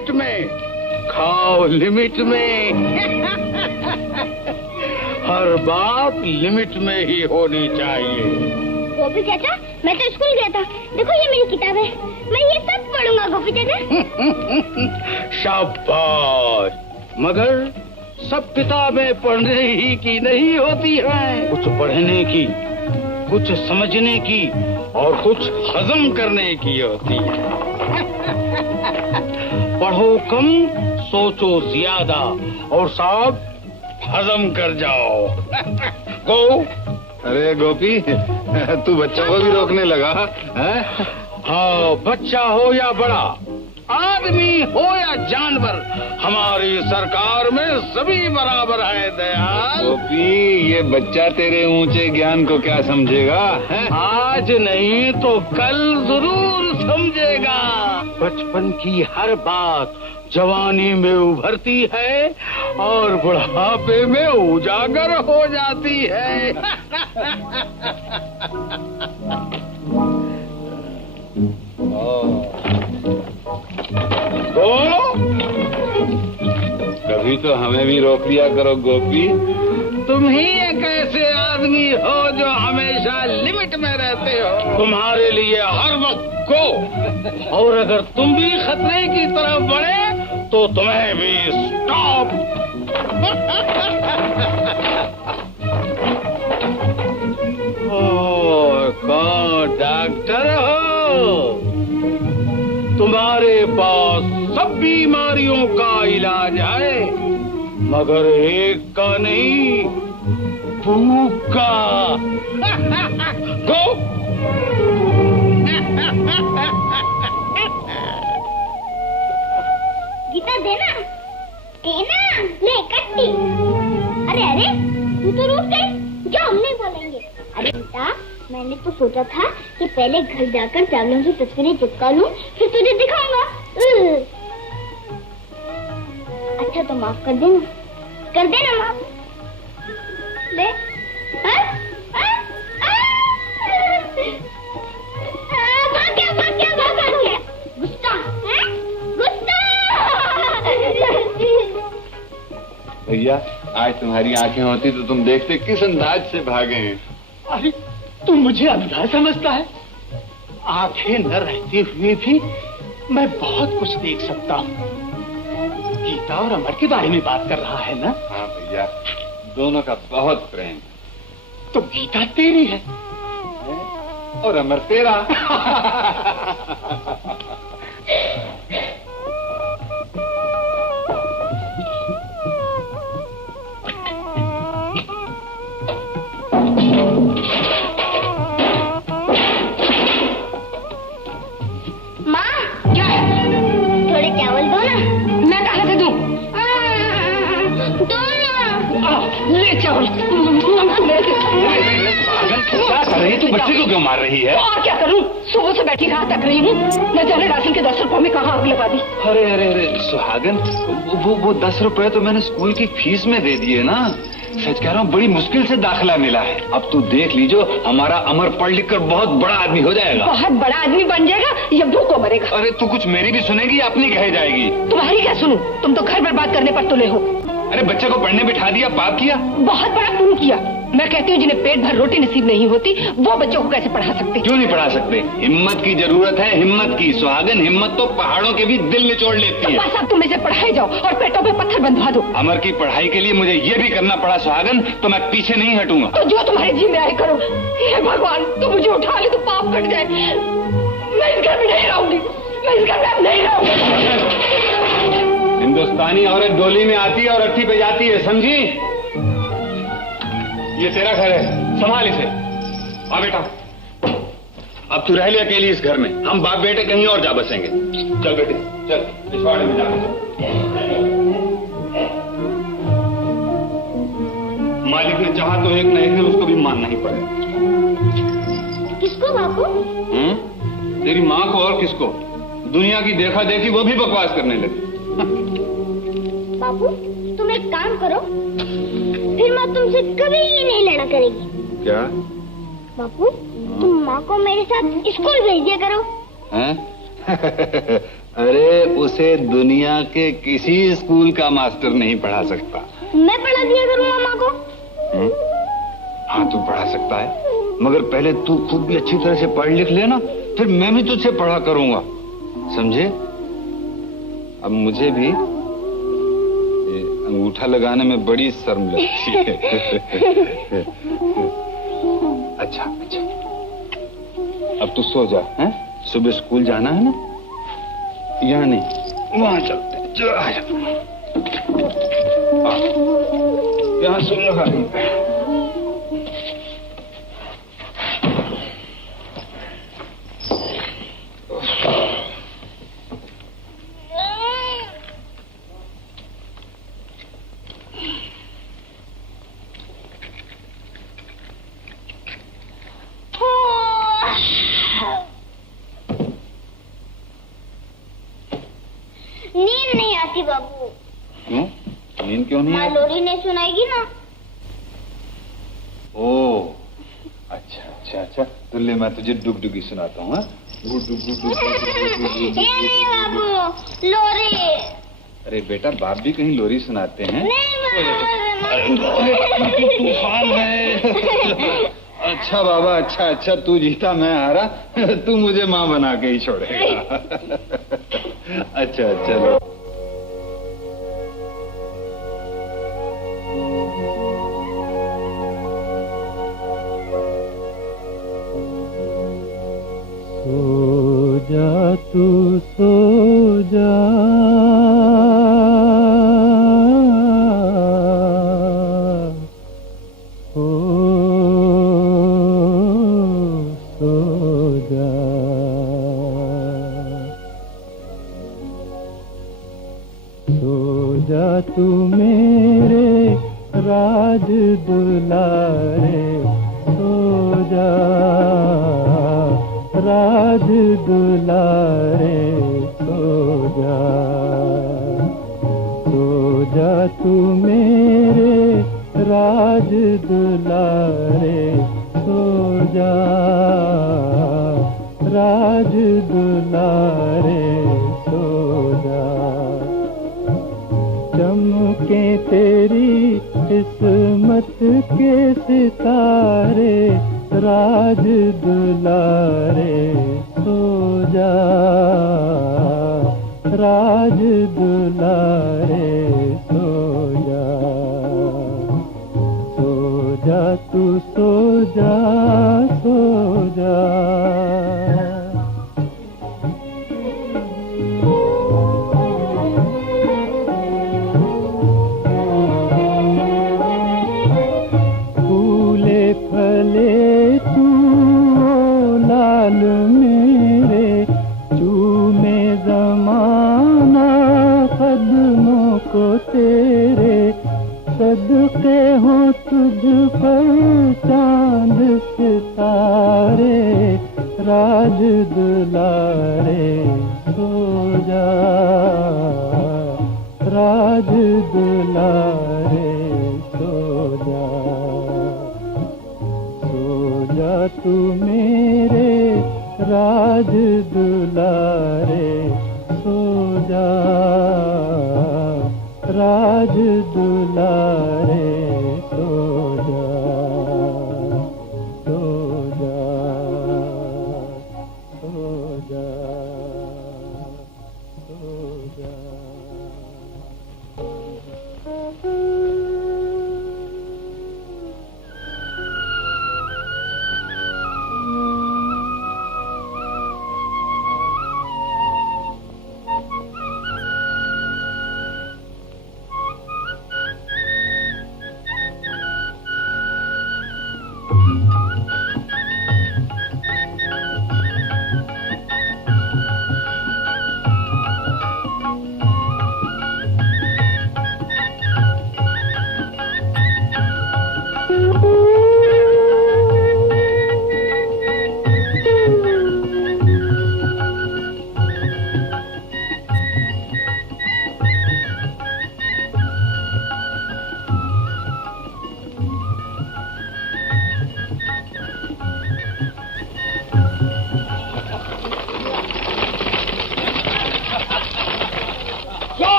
Limit में, खाओ limit में। हर बात लिमिट में ही होनी चाहिए। गोपी चाचा, मैं तो स्कूल गया था। देखो ये मेरी किताब है, मैं ये सब पढ़ूंगा गोपी चाचा। शाबाश। मगर सब किताबें पढ़ने ही की नहीं होती हैं। कुछ पढ़ने की, कुछ समझने की और कुछ हजम करने की होती है। पढ़ो कम, सोचो ज्यादा और सब हजम कर जाओ। गो। अरे गोपी, तू बच्चों को भी रोकने लगा है? हाँ, बच्चा हो या बड़ा, आदमी हो या जानवर, हमारी सरकार में सभी बराबर है दयाल। गोपी, ये बच्चा तेरे ऊंचे ज्ञान को क्या समझेगा है? आज नहीं तो कल जरूर समझेगा। बचपन की हर बात जवानी में उभरती है और बुढ़ापे में उजागर हो जाती है। कभी तो हमें भी रोक लिया करो गोपी। तुम ही एक ऐसे आदमी हो जो हमेशा लिमिट में रहते हो। तुम्हारे लिए हर वक्त गो, और अगर तुम भी खतरे की तरफ बढ़े तो तुम्हें भी स्टॉप। कौन डॉक्टर हो? तुम्हारे पास सब बीमारियों का इलाज है, मगर एक का नहीं, भूख का। गो। गीता देना, देना, ले कट्टी। अरे अरे, तू तो रुक गई, जो हम नहीं बोलेंगे। अरे गीता, मैंने तो सोचा था कि पहले घर जाकर चावलों की तस्वीरें चिपका लूं, फिर तुझे दिखाऊंगा। अच्छा तो माफ कर देना, कर देना माफ। ले। भाग गया, भाग गया, भाग गया। गुस्सा, गुस्सा। भैया, आज तुम्हारी आंखें होती तो तुम देखते किस अंदाज से भागे हैं। अरे तू मुझे अंधा समझता है? आंखें न रहते हुए भी मैं बहुत कुछ देख सकता हूँ। गीता और अमर के बारे में बात कर रहा है ना? हाँ भैया, दोनों का बहुत प्रेम। तो गीता तेरी है और अमर तेरा। क्या कर रही है तू? बच्चे को क्यों मार रही है? और क्या करूं? सुबह से बैठी कहाँ तक रही हूँ, न जाने राशन के 10 रुपए में कहाँ आग लगा दी। अरे अरे अरे सुहागन, वो 10 रुपए तो मैंने स्कूल की फीस में दे दिए ना। सच कह रहा हूँ, बड़ी मुश्किल से दाखिला मिला है। अब तू देख लीजो, हमारा अमर पढ़ लिख कर बहुत बड़ा आदमी हो जाएगा। बहुत बड़ा आदमी बन जाएगा या भूखों मरेगा? अरे तू कुछ मेरी भी सुनेगी या अपनी कहे जाएगी? तुम्हारी क्या सुनूं? तुम तो घर बर्बाद करने पर तुले हो। अरे बच्चे को पढ़ने बिठा दिया, पाप किया? बहुत बड़ा पुण्य किया। मैं कहती हूँ जिन्हें पेट भर रोटी नसीब नहीं होती, वो बच्चों को कैसे पढ़ा सकते? क्यों नहीं पढ़ा सकते? हिम्मत की जरूरत है, हिम्मत की। सुहागन, हिम्मत तो पहाड़ों के भी दिल निचोड़ लेती है। बस अब तुम इसे पढ़ाए जाओ और पेटों पे पत्थर बंधवा दो। अमर की पढ़ाई के लिए मुझे ये भी करना पड़ा सुहागन, तो मैं पीछे नहीं हटूंगा। तो जो तुम्हारे जी में आए करो। हे भगवान, तुम मुझे उठा ले तो पाप कट जाए। मैं इस घर में नहीं रहूंगी, मैं इस घर में अब नहीं रहूंगी। हिंदुस्तानी औरत डोली में आती है और अट्ठी पे जाती है, समझी? ये तेरा घर है, संभाल इसे। आ बेटा, अब तू रह ले अकेली इस घर में। हम बाप बेटे कहीं और जा बसेंगे। चल बेटे, चल पिछवाड़े में जा। मालिक ने चाहा तो एक न एक दिन उसको भी मानना ही पड़ेगा। किसको बापू? तेरी माँ को और किसको? दुनिया की देखा देखी वो भी बकवास करने लगी। बापू तुम एक काम करो, फिर माँ तुमसे कभी नहीं लड़ा करेगी। क्या? बापू तुम माँ को मेरे साथ स्कूल भेज दिया करो। हैं? अरे उसे दुनिया के किसी स्कूल का मास्टर नहीं पढ़ा सकता। मैं पढ़ा दिया करूँ मामा को। हाँ तू पढ़ा सकता है, मगर पहले तू खुद भी अच्छी तरह से पढ़ लिख लेना, फिर मैं भी तुझसे पढ़ा करूंगा, समझे? अब मुझे भी अंगूठा लगाने में बड़ी शर्म लगती है। अच्छा अच्छा, अब तू सो जा, हैं? सुबह स्कूल जाना है ना? यहाँ नहीं, वहाँ चलते। चल आ जा, यहाँ सो लगा। नींद नहीं आती बाबू। क्यों? नींद क्यों नहीं माँ आती? लोरी नहीं सुनाएगी ना। ओ अच्छा अच्छा अच्छा, तो ले मैं तुझे डुगडुगी सुनाता हूँ। ये नहीं बाबू, लोरी। अरे बेटा, बाप भी कहीं लोरी सुनाते हैं? नहीं तूफान है। अच्छा बाबा, अच्छा अच्छा, तू जीता मैं हारा, तू मुझे माँ बना के ही छोड़ेगा। अच्छा चलो। सो जा तू सो जा, ओ सो जा, सो जा तू मेरे राज दुलारे, सो जा राज दुलारे, सो जा तू मेरे राज दुलारे, सो जा राज दुलारे, सो जा। चमके तेरी किस्मत के सितारे, राज दुलारे, सो जा राज दुलारे, सो जा तू सो जा, सो जा। फूले फले तू लाल मेरे, चूमे ज़माना कदमों को तेरे, सदके हो तुझ पर चांद सितारे, राज दुलारे, सो जा राज दुलारे, सो जा तू मेरे राज दुलारे, सो जा राज दुलारे, सो जा, सो जा, सो जा, सो जा।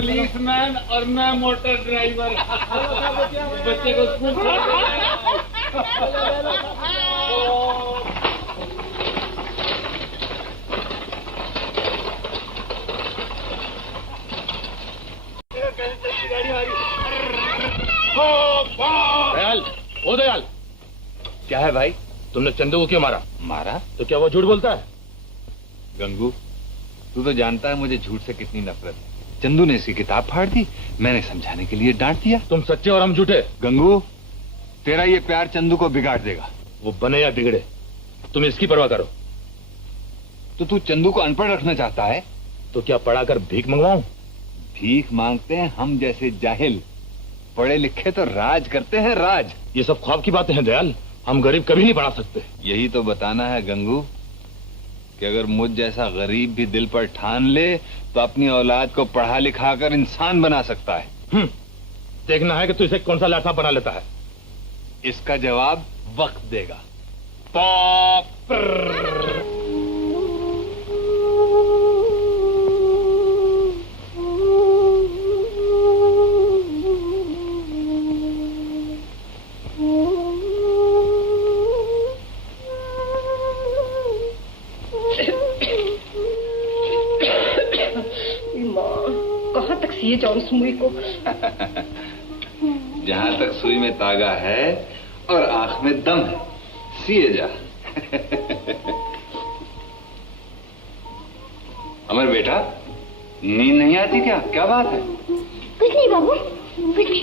पुलिसमैन और मैं मोटर ड्राइवर। बच्चे को स्कूल दयाल, ओ दयाल, क्या है भाई? तुमने चंदू को क्यों मारा? मारा? तो क्या वो झूठ बोलता है? गंगू, तू तो जानता है मुझे झूठ से कितनी नफरत है। चंदू ने इसकी किताब फाड़ दी, मैंने समझाने के लिए डांट दिया। तुम सच्चे और हम झूठे। गंगू, तेरा ये प्यार चंदू को बिगाड़ देगा। वो बने या बिगड़े, तुम इसकी परवाह करो। तो तू चंदू को अनपढ़ रखना चाहता है? तो क्या पढ़ाकर भीख मंगवाऊं? भीख मांगते हैं हम जैसे जाहिल, पढ़े लिखे तो राज करते हैं, राज। ये सब ख्वाब की बातें हैं दयाल, हम गरीब कभी नहीं पढ़ा सकते। यही तो बताना है गंगू कि अगर मुझ जैसा गरीब भी दिल पर ठान ले तो अपनी औलाद को पढ़ा लिखा कर इंसान बना सकता है। देखना है कि तू इसे कौन सा लाठा बना लेता है। इसका जवाब वक्त देगा। कहाँ तक सिए जाऊं इस मुई को? जहाँ तक सुई में तागा है और आंख में दम है, सिए जा। अमर बेटा, नींद नहीं आती क्या? क्या बात है? कुछ नहीं बाबू, कुछ नहीं।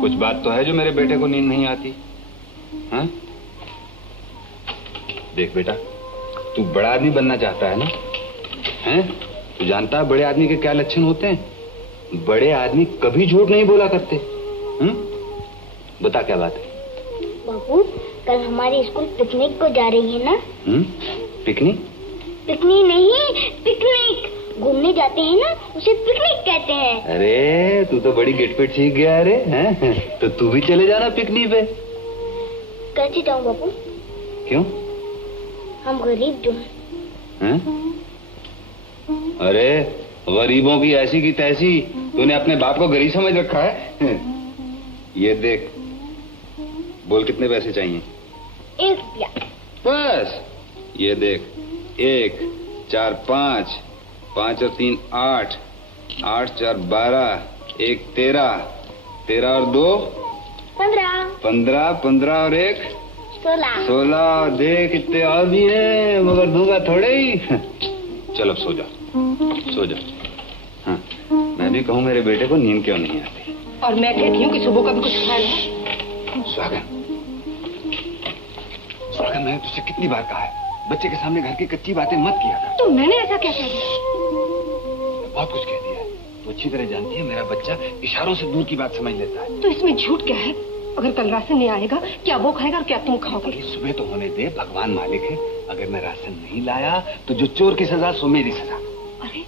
कुछ बात तो है जो मेरे बेटे को नींद नहीं आती। हाँ? देख बेटा, तू बड़ा आदमी बनना चाहता है ना? हैं? तू जानता है बड़े आदमी के क्या लक्षण होते हैं? बड़े आदमी कभी झूठ नहीं बोला करते। बता क्या बात है? बाबू, कल हमारी स्कूल पिकनिक को जा रही है ना? पिकनिक? पिकनिक नहीं, पिकनिक। घूमने जाते हैं ना, उसे पिकनिक कहते हैं। अरे तू तो बड़ी गिटपिट सीख गया। अरे हैं? तो तू भी चले जाना पिकनिक पे। कैसे जाऊँ बाबू? क्यों? हम गरीब जो हैं। अरे गरीबों की ऐसी की तैसी, तूने अपने बाप को गरीब समझ रखा है। ये देख, बोल कितने पैसे चाहिए? 1 रुपया। बस ये देख, 1 4 5, 5 और 3 8, 8 4 12, 1 13, 13 और 2 15, 15, 15 और 1 16। देख इतने और भी है, मगर दूंगा थोड़े ही। चल अब सो जा, सो जा। हाँ, मैं भी कहूँ मेरे बेटे को नींद क्यों नहीं आती। और मैं कहती हूँ कि सुबह का भी कुछ खा ले। सुहागन, सुहागन, मैंने तुझसे कितनी बार कहा है बच्चे के सामने घर की कच्ची बातें मत किया कर। तो मैंने ऐसा क्या कह दिया? बहुत कुछ कह दिया है। तू अच्छी तरह जानती है मेरा बच्चा इशारों से दूर की बात समझ लेता है। तो इसमें झूठ क्या है? अगर कल राशन नहीं आएगा, क्या वो खाएगा और क्या तुम खाओगे? सुबह तो होने दे, भगवान मालिक है। अगर मैं राशन नहीं लाया तो जो चोर की सजा सो मेरी सजा। अरे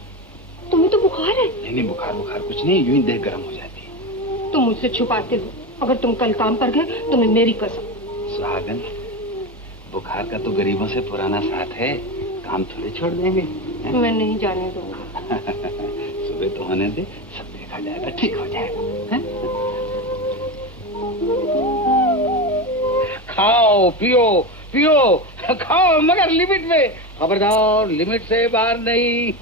तुम्हें तो बुखार है। नहीं, बुखार बुखार कुछ नहीं, यूं ही देह गर्म हो जाती है। तुम मुझसे छुपाते हो। अगर तुम कल काम पर गए तो मैं मेरी कसम। सुहागन, बुखार का तो गरीबों से पुराना साथ है, काम थोड़े छोड़ देंगे। मैं नहीं जाने दूंगा। सुबह तो होने दे, सब देखा जाएगा, ठीक हो जाएगा। है? खाओ पियो पियो, खाओ मगर लिमिट में। खबरदार, लिमिट से बाहर नहीं।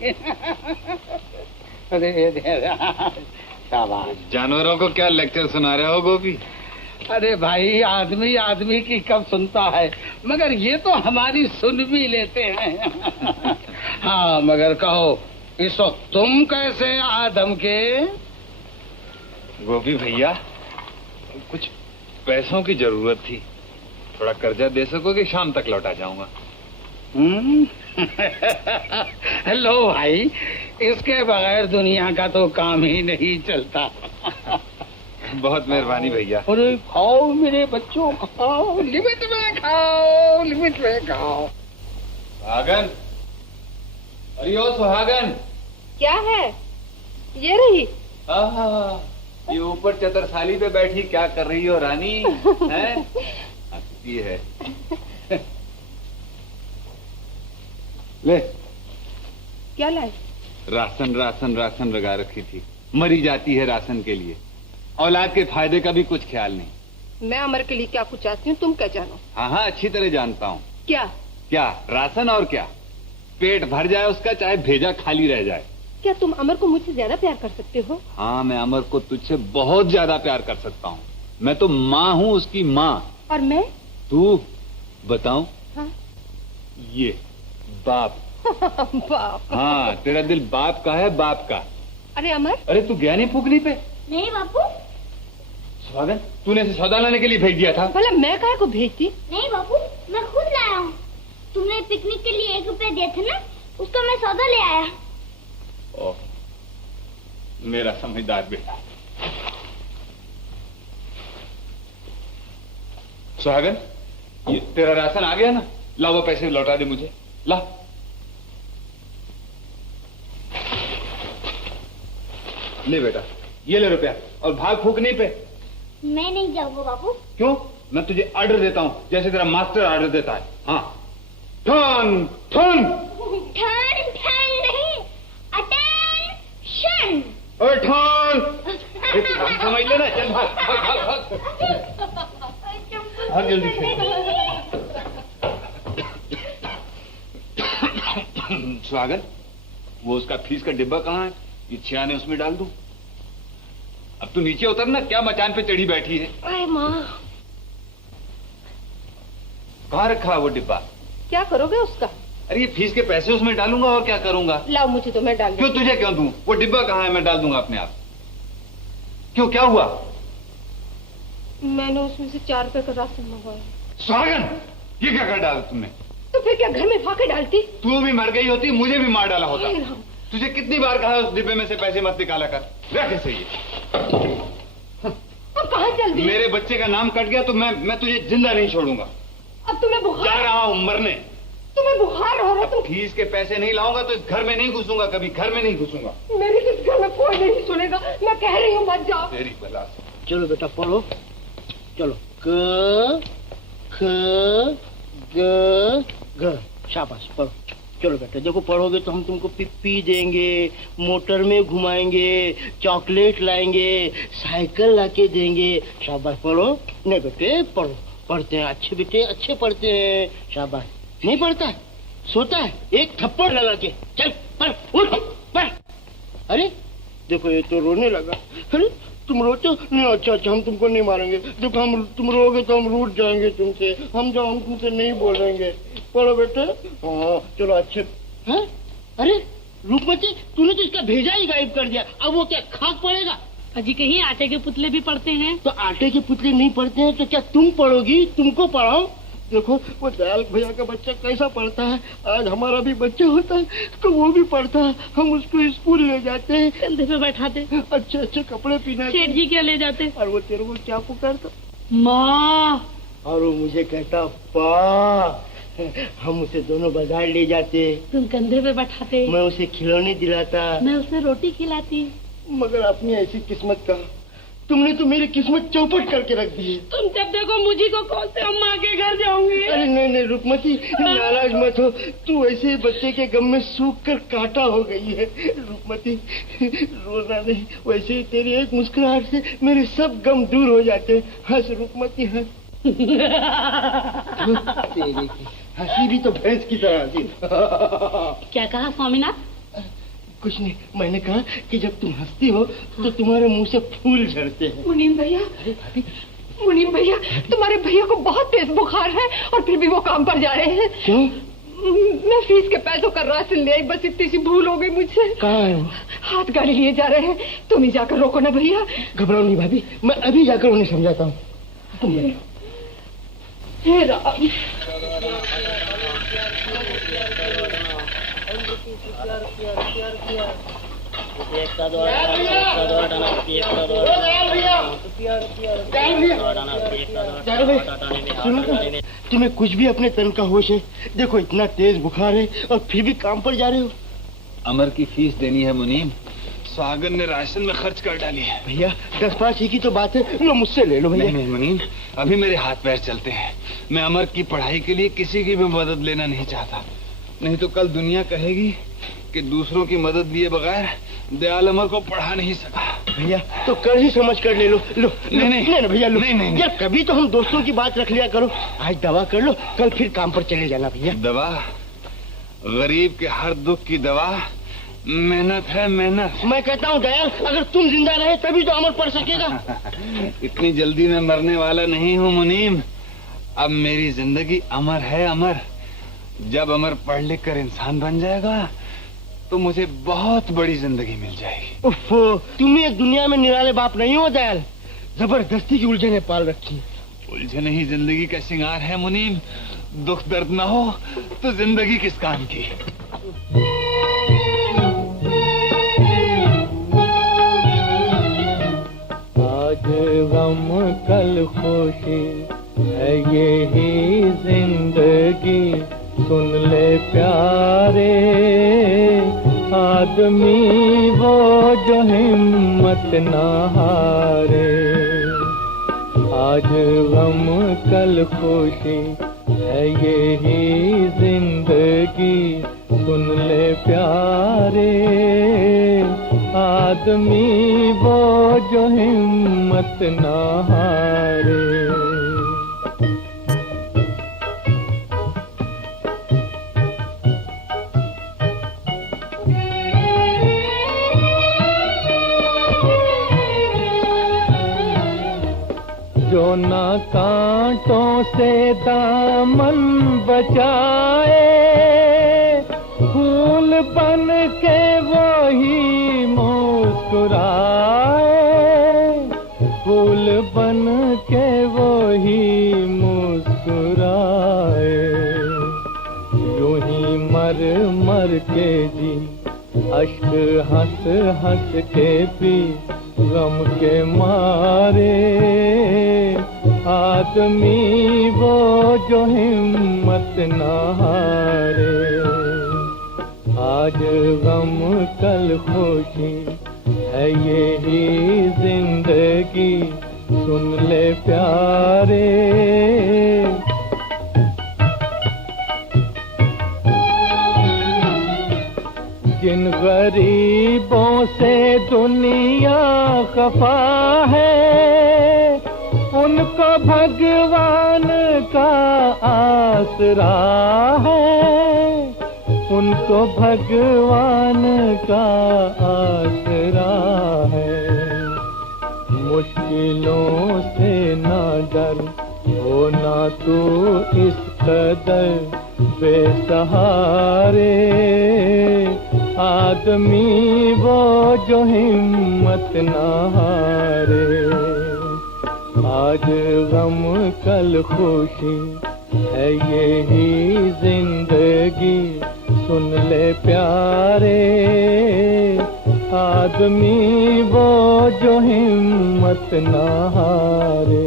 शाबाश। जानवरों को क्या लेक्चर सुना रहे हो गोपी? अरे भाई, आदमी आदमी की कब सुनता है, मगर ये तो हमारी सुन भी लेते हैं। हाँ, मगर कहो इस वक्त तुम कैसे आदम के? गोपी भैया, कुछ पैसों की जरूरत थी, थोड़ा कर्जा दे सकोगे? शाम तक लौटा जाऊंगा। हेलो भाई, इसके बगैर दुनिया का तो काम ही नहीं चलता। बहुत मेहरबानी भैया। अरे खाओ मेरे बच्चों, खाओ, लिमिट में खाओ, लिमिट में खाओ। सुहागन, अरे ओ सुहागन। क्या है? ये रही। ये ऊपर चतरसाली पे बैठी क्या कर रही हो रानी? हैं? हंसती है। ले क्या लाए? राशन राशन राशन लगा रखी थी, मरी जाती है राशन के लिए, औलाद के फायदे का भी कुछ ख्याल नहीं। मैं अमर के लिए क्या कुछ चाहती हूँ तुम क्या जानो? हाँ हाँ अच्छी तरह जानता हूँ। क्या? क्या राशन और क्या, पेट भर जाए उसका चाहे भेजा खाली रह जाए। क्या तुम अमर को मुझसे ज्यादा प्यार कर सकते हो? हाँ मैं अमर को तुझसे बहुत ज्यादा प्यार कर सकता हूँ। मैं तो माँ हूँ उसकी माँ। और मैं? तू बताऊं? हाँ? ये बाप। बाप। हाँ तेरा दिल बाप का है, बाप का। अरे अमर, अरे तू गया नहीं फूकनी पे? नहीं बापू। स्वागत, तूने इसे सौदा लाने के लिए भेज दिया था? भला मैं काहे को भेजती? नहीं बापू, मैं खुद लाया हूँ। तुमने पिकनिक के लिए 1 रुपया दिए थे ना, उसका मैं सौदा ले आया। ओह, मेरा समझदार बेटा। सुहागन, ये तेरा राशन आ गया ना? ला वो पैसे लौटा दे मुझे, ला। ले बेटा, ये ले रुपया और भाग फूकने पे। मैं नहीं जाऊंगा बापू। क्यों? मैं तुझे ऑर्डर देता हूँ जैसे तेरा मास्टर ऑर्डर देता है। हाँ, ठन ठन। ठन ठन नहीं, अटेंशन। ठन। समझ लेना, चल भाग भाग भाग भाग जल्दी से। स्वागत, वो उसका फीस का डिब्बा कहाँ है? ये छियाने उसमें डाल दूं? अब तू नीचे उतर ना, क्या मचान पे चढ़ी बैठी है? अरे माँ, कहाँ रखा है वो डिब्बा? क्या करोगे उसका? अरे ये फीस के पैसे उसमें डालूंगा और क्या करूंगा। लाओ मुझे तो मैं डाल क्यों, तुझे क्यों दूं? वो डिब्बा कहाँ है? मैं डाल दूंगा अपने आप। क्यों, क्या हुआ? मैंने उसमें से 4 रुपए का राशन मंगवाया। स्वागन, ये क्या कर डाला तुमने? तो फिर क्या घर में फाके डालती? तू भी मर गई होती, मुझे भी मार डाला होता। हे राम। तुझे कितनी बार कहा उस डिब्बे में से पैसे मत निकाला कर। रख इसे ये। अब कहाँ चल दी? मेरे बच्चे का नाम कट गया तो मैं तुझे जिंदा नहीं छोड़ूंगा। अब तुम्हें जा बुखार, रहा हूँ मरने। तुम्हें बुखार हो रहा, तुम फीस के पैसे नहीं लाऊंगा तो इस घर में नहीं घुसूंगा, कभी घर में नहीं घुसूंगा। मेरी किस घर में कोई नहीं सुनेगा। मैं कह रही हूँ मत जाओ। तेरी बला से। चलो बेटा पढ़ो, चलो। क ख ग घ, शाबाश पढ़ो। चलो बेटा, देखो पढ़ोगे तो हम तुमको पिप्पी देंगे, मोटर में घुमाएंगे, चॉकलेट लाएंगे, साइकिल लाके देंगे। शाबाश पढ़ो। नहीं बेटे पढ़ो, पढ़ते हैं अच्छे बेटे, अच्छे पढ़ते हैं। शाबाश। नहीं पढ़ता है, सोता है, एक थप्पड़ लगा के। चल पढ़, उठ पढ़। अरे देखो ये तो रोने लगा। अरे तुम रोते हो? नहीं, अच्छा अच्छा, हम तुमको नहीं मारेंगे। देखो हम, तुम रोगे तो हम रूठ जाएंगे तुमसे। हम तुमसे नहीं बोलेंगे। पढ़ो बेटे। हाँ चलो अच्छे। हैं? अरे रूपमती, तूने तो इसका भेजा ही गायब कर दिया। अब वो क्या खाक पड़ेगा? अजी कहीं आटे के पुतले भी पढ़ते हैं? तो आटे के पुतले नहीं पढ़ते हैं तो क्या तुम पढ़ोगी? तुमको पढ़ाओ। देखो वो दयाल भैया का बच्चा कैसा पढ़ता है। आज हमारा भी बच्चा होता है तो वो भी पढ़ता है। हम उसको स्कूल ले जाते हैं, कंधे पे बैठाते, अच्छे अच्छे कपड़े पहनाते। सेठ जी क्या ले जाते? और वो तेरे को क्या पुकारता? माँ। और वो मुझे कहता पा। हम उसे दोनों बाजार ले जाते, तुम कंधे पे बैठाते, मैं उसे खिलौने दिलाता, मैं उसे रोटी खिलाती। मगर अपनी ऐसी किस्मत का, तुमने तो मेरी किस्मत चौपट करके रख दी है। तुम जब देखो मुझी को खोलते हम माँ के घर जाऊंगी। अरे नहीं नहीं रुकमती, नाराज मत हो। तू ऐसे बच्चे के गम में सूख कर कांटा हो गई है। रुकमती रोना नहीं, वैसे ही तेरी एक मुस्कुराहट से मेरे सब गम दूर हो जाते। हंस रुकमती हंस। तेरी की हंसी भी तो भैंस की तरह हंसी। क्या कहा स्वामीनाथ? कुछ नहीं, मैंने कहा कि जब तुम हंसती हो तो तुम्हारे मुंह से फूल झड़ते हैं। मुनीम भैया, मुनीम भैया, तुम्हारे भैया को बहुत तेज बुखार है और फिर भी वो काम पर जा रहे हैं। क्यों? मैं फीस के पैसों का राशन ले आई, बस इतनी सी भूल हो गई मुझसे। कहाँ है वो? हाथ गाड़ी लिए जा रहे हैं, तुम ही जाकर रोको ना भैया। घबराओ नहीं भाभी, मैं अभी जाकर उन्हें समझाता हूँ। तुम हे राम। तुम्हें कुछ भी अपने तन का होश है? देखो इतना तेज बुखार है और फिर भी काम पर जा रहे हो। अमर की फीस देनी है मुनीम, सागर ने राशन में खर्च कर डाली है। भैया 10-5 ही की तो बात है, लो मुझसे ले लो भैया। नहीं मुनीम, अभी मेरे हाथ पैर चलते हैं। मैं अमर की पढ़ाई के लिए किसी की भी मदद लेना नहीं चाहता। नहीं तो कल दुनिया कहेगी कि दूसरों की मदद लिए बगैर दयाल अमर को पढ़ा नहीं सका। भैया तो कल ही समझ कर ले लो। लो नहीं भैया लो। नहीं यार कभी तो हम दोस्तों की बात रख लिया करो। आज दवा कर लो, कल फिर काम पर चले जाना भैया। दवा? गरीब के हर दुख की दवा मेहनत है, मेहनत। मैं कहता हूँ दयाल, अगर तुम जिंदा रहे तभी तो अमर पढ़ सकेगा। इतनी जल्दी मैं मरने वाला नहीं हूँ मुनीम। अब मेरी जिंदगी अमर है, अमर। जब अमर पढ़ लिख कर इंसान बन जाएगा तो मुझे बहुत बड़ी जिंदगी मिल जाएगी। उफ, तुम एक दुनिया में निराले बाप नहीं हो दयाल, जबरदस्ती की उलझने पाल रखी। उलझने ही जिंदगी का श्रृंगार है मुनीम। दुख दर्द ना हो तो जिंदगी किस काम की। आज गम कल खुशी है यही जिंदगी, सुन ले प्यारे आदमी वो जो हिम्मत ना हारे। आज गम कल खुशी है यही जिंदगी, सुन ले प्यारे आदमी वो जो हिम्मत ना हारे। जो ना कांटों से दामन बचाए, फूल बन के वही मुस्कुराए, फूल बन के वही मुस्कुराए। यूं ही मर मर के जी, अश्क हंस हंस के पी, गम के मारे आदमी वो जो हिम्मत ना हारे। आज गम कल खुशी है यही जिंदगी, सुन ले प्यारे जिन गरीबों से दुनिया खफा है, उनको भगवान का आसरा है, उनको भगवान का आसरा है। मुश्किलों से ना डर, हो ना तू इस कदर बेसहारे आदमी वो जो हिम्मत ना हारे। आज गम कल खुशी है यही जिंदगी, सुन ले प्यारे आदमी वो जो हिम्मत ना हारे।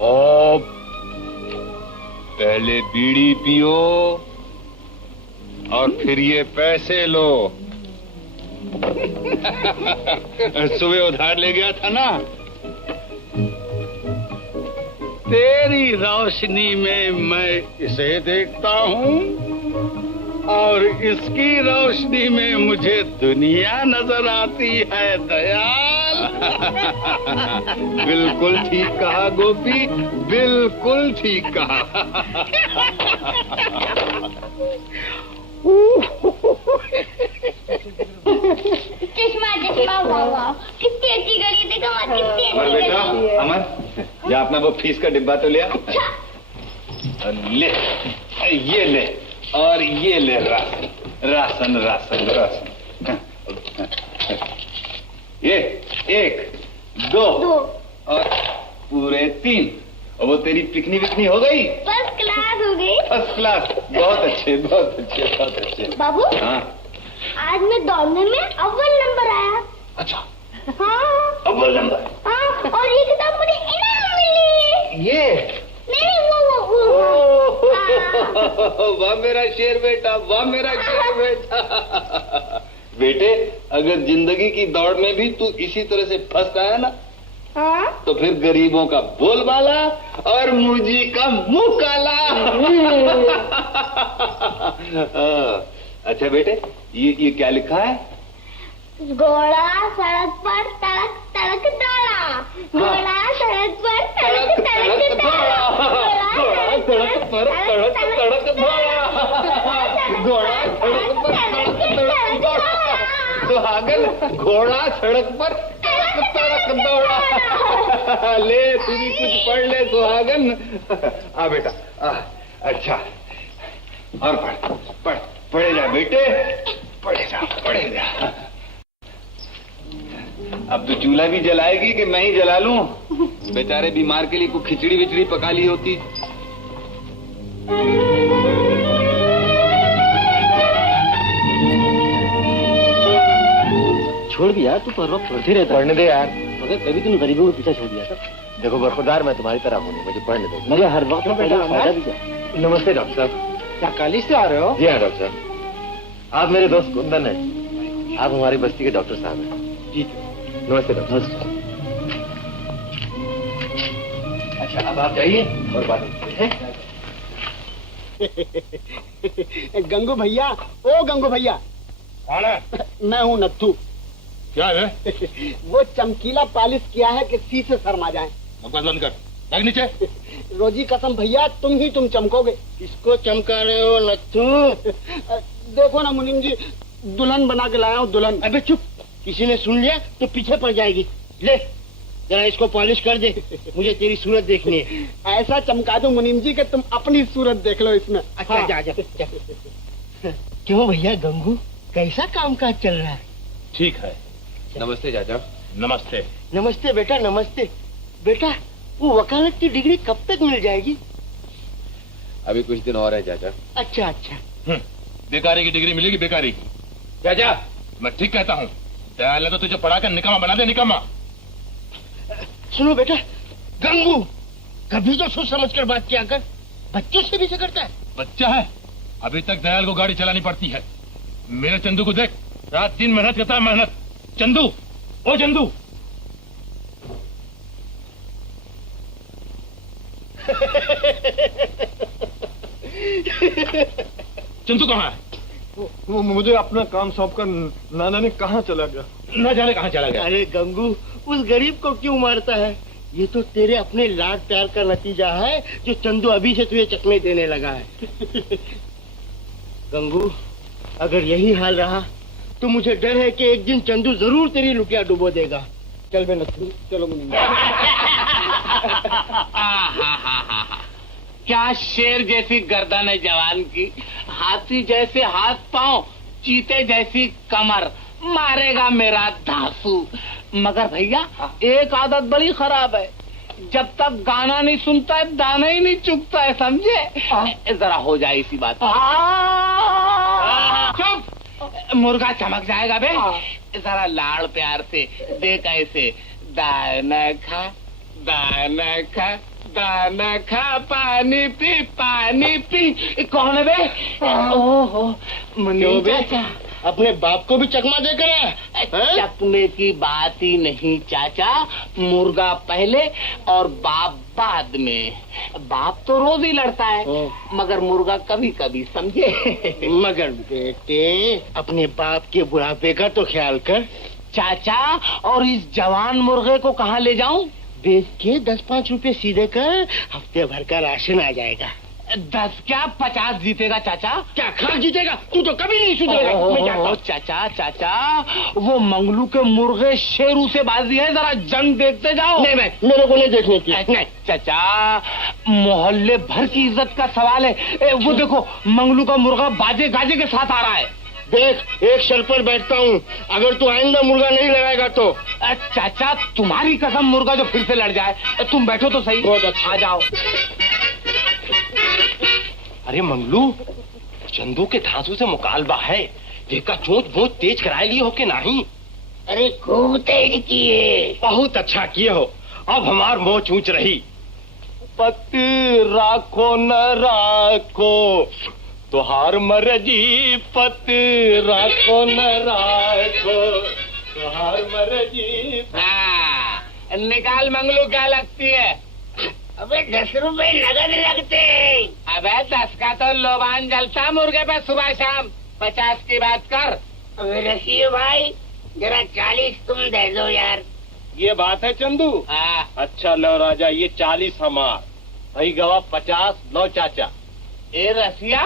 ओ, पहले बीड़ी पियो और फिर ये पैसे लो। सुबह उधार ले गया था ना। तेरी रोशनी में मैं इसे देखता हूँ और इसकी रोशनी में मुझे दुनिया नजर आती है दयाल। बिल्कुल ठीक कहा गोपी, बिल्कुल ठीक कहा। चश्मा चश्मा, वाह कितनी अच्छी घड़ी है, देखो माँ कितनी अच्छी अमर बेटा, घड़ी है। अमर या अपना वो फीस का डिब्बा तो लिया। अच्छा ले, ये ले और ये ले राशन राशन राशन राशन। ये 1 2 और पूरे 3। और वो तेरी पिकनी विकनी हो गई? फर्स्ट क्लास हो गई। फर्स्ट क्लास, बहुत अच्छे बहुत अच्छे बहुत अच्छे। बाबू हाँ आज मैं दौड़ने में अव्वल नंबर आया। अच्छा, हाँ अव्वल नंबर। हाँ, और ये किताब मुझे इनाम मिली। ये नहीं वो हाँ। वाह मेरा शेर बेटा, वाह मेरा शेर बेटा। बेटे अगर जिंदगी की दौड़ में भी तू इसी तरह से फंस गया ना, हाँ? तो फिर गरीबों का बोलबाला और मुझी का मुंह काला। अच्छा बेटे, ये क्या लिखा है? घोड़ा सड़क पर तड़क तड़क दौड़ा, घोड़ा सड़क पर तड़क तड़क दौड़ा, घोड़ा सड़क पर तड़क तड़क दौड़ा, घोड़ा सड़क पर तड़क तड़क दौड़ा। सुहागन, घोड़ा सड़क पर तड़क तड़क दौड़ा। ले तू भी कुछ पढ़ ले सुहागन। आ बेटा आ, अच्छा और पढ़े जा बेटे, पढ़े जा। अब तो चूल्हा भी जलाएगी कि मैं ही जला लूं? बेचारे बीमार के लिए कोई खिचड़ी विचड़ी पका ली होती। छोड़ दिया तू तो हर वक्त पढ़ते रहता। पढ़ने दे यार। मगर कभी तूने गरीबों को पीछा छोड़ दिया था। देखो बरखुरदार, मैं तुम्हारी तरह हूँ, मुझे पढ़ने दो। मगर हर वक्त फायदा भी क्या? नमस्ते डॉक्टर साहब। क्या कॉलेज से आ रहे हो? जी हाँ डॉक्टर साहब, आप मेरे दोस्त कुंदन हैं, आप हमारी बस्ती के डॉक्टर साहब हैं। जी नमस्ते डॉक्टर। अच्छा अब आप जाइए और बात करते हैं। गंगू भैया, ओ गंगू भैया। कौन है? मैं हूँ नत्थू। क्या है? वो चमकीला पॉलिश किया है कि सी से शर्मा जाए। बकवास बंद कर, लग नीचे। रोजी कसम भैया, तुम चमकोगे। किसको चमका रहे हो नत्थू? देखो ना मुनीम जी, दुल्हन बना के लाया हूँ, दुल्हन। अबे चुप, किसी ने सुन लिया तो पीछे पड़ जाएगी। ले जरा इसको पॉलिश कर दे, मुझे तेरी सूरत देखनी है। ऐसा चमका दो मुनीम जी कि तुम अपनी सूरत देख लो इसमें। अच्छा हाँ। जा। क्यों भैया गंगू, कैसा कामकाज चल रहा है? ठीक है। नमस्ते चाचा। नमस्ते। नमस्ते बेटा, नमस्ते। बेटा वो वकालत की डिग्री कब तक मिल जाएगी? अभी कुछ दिन और है चाचा। अच्छा। बेकारी की डिग्री मिलेगी, बेकारी की। चाचा मैं ठीक कहता हूँ, दयाल ने तो तुझे पढ़ाकर निकम्मा बना दे, निकम्मा। सुनो बेटा, गंगू कभी तो सोच समझ कर बात किया कर, बच्चों से भी झगड़ता है। बच्चा है, अभी तक दयाल को गाड़ी चलानी पड़ती है। मेरे चंदू को देख, रात दिन मेहनत करता है, मेहनत। चंदू, ओ चंदू। चंदू कहाँ है? मुझे अपना काम सौंप कर नाना ने कहाँ चला गया? न जाने कहाँ चला गया। अरे गंगू, उस गरीब को क्यों मारता है? ये तो तेरे अपने लाड प्यार का नतीजा है जो चंदू अभी से तुझे चकमे देने लगा है। गंगू, अगर यही हाल रहा तो मुझे डर है कि एक दिन चंदू जरूर तेरी लुटिया डुबो देगा। चल बे नथु, चलो मुनीम। क्या शेर जैसी गर्दन है जवान की, हाथी जैसे हाथ पांव, चीते जैसी कमर, मारेगा मेरा धांसू। मगर भैया एक आदत बड़ी खराब है, जब तक गाना नहीं सुनता है दाना ही नहीं चुगता है, समझे? जरा हो जाए इसी बात। चुप, मुर्गा चमक जाएगा बे। जरा लाड़ प्यार से देख ऐसे, दाना खा दाना खा दाना खा, पानी पी पानी पी। कौन है बे? ओहो मुनीम चाचा। अपने बाप को भी चकमा देकर आया? चकमे की बात ही नहीं चाचा, मुर्गा पहले और बाप बाद में। बाप तो रोज ही लड़ता है, मगर मुर्गा कभी कभी, समझे? मगर बेटे अपने बाप के बुढ़ापे का तो ख्याल कर। चाचा, और इस जवान मुर्गे को कहाँ ले जाऊं? बेच के 10-5 रुपए सीधे कर, हफ्ते भर का राशन आ जाएगा। 10 क्या 50 जीतेगा चाचा? क्या खाक जीतेगा? तू तो कभी नहीं सुधरेगा। चाचा चाचा, वो मंगलू के मुर्गे शेरू से बाजी है, जरा जंग देखते जाओ। नहीं, मेरे को नहीं देखने की। नहीं चाचा, मोहल्ले भर की इज्जत का सवाल है। वो देखो मंगलू का मुर्गा बाजे गाजे के साथ आ रहा है। देख, एक शर्त पर बैठता हूँ, अगर तू आइंदा मुर्गा नहीं लगाएगा तो। चाचा तुम्हारी कसम, मुर्गा जो फिर से लड़ जाए। तुम बैठो तो सही। बहुत अच्छा। आ जाओ। अरे मंगलू, चंदू के धांसू से मुकालबा है, देखा चोंच बहुत तेज कराए लिए हो के नहीं? अरे खूब तेज किए। बहुत अच्छा किए हो, अब हमार मोह चूच रही। पति राखो न राखो, तुहार मर्जी पत राखो न राखो, तुहार मर्जी। निकाल मंगलू, क्या लगती है? अबे 10 रुपए नगद लगते। अबे 10 का तो लोबान जलता मुर्गे पे सुबह शाम, 50 की बात कर। अबे रसिए भाई, जरा 40 तुम दे दो यार। ये बात है चंदू? अच्छा लो राजा, ये 40 हमार, भाई गवा 50 लो चाचा। ए रसिया,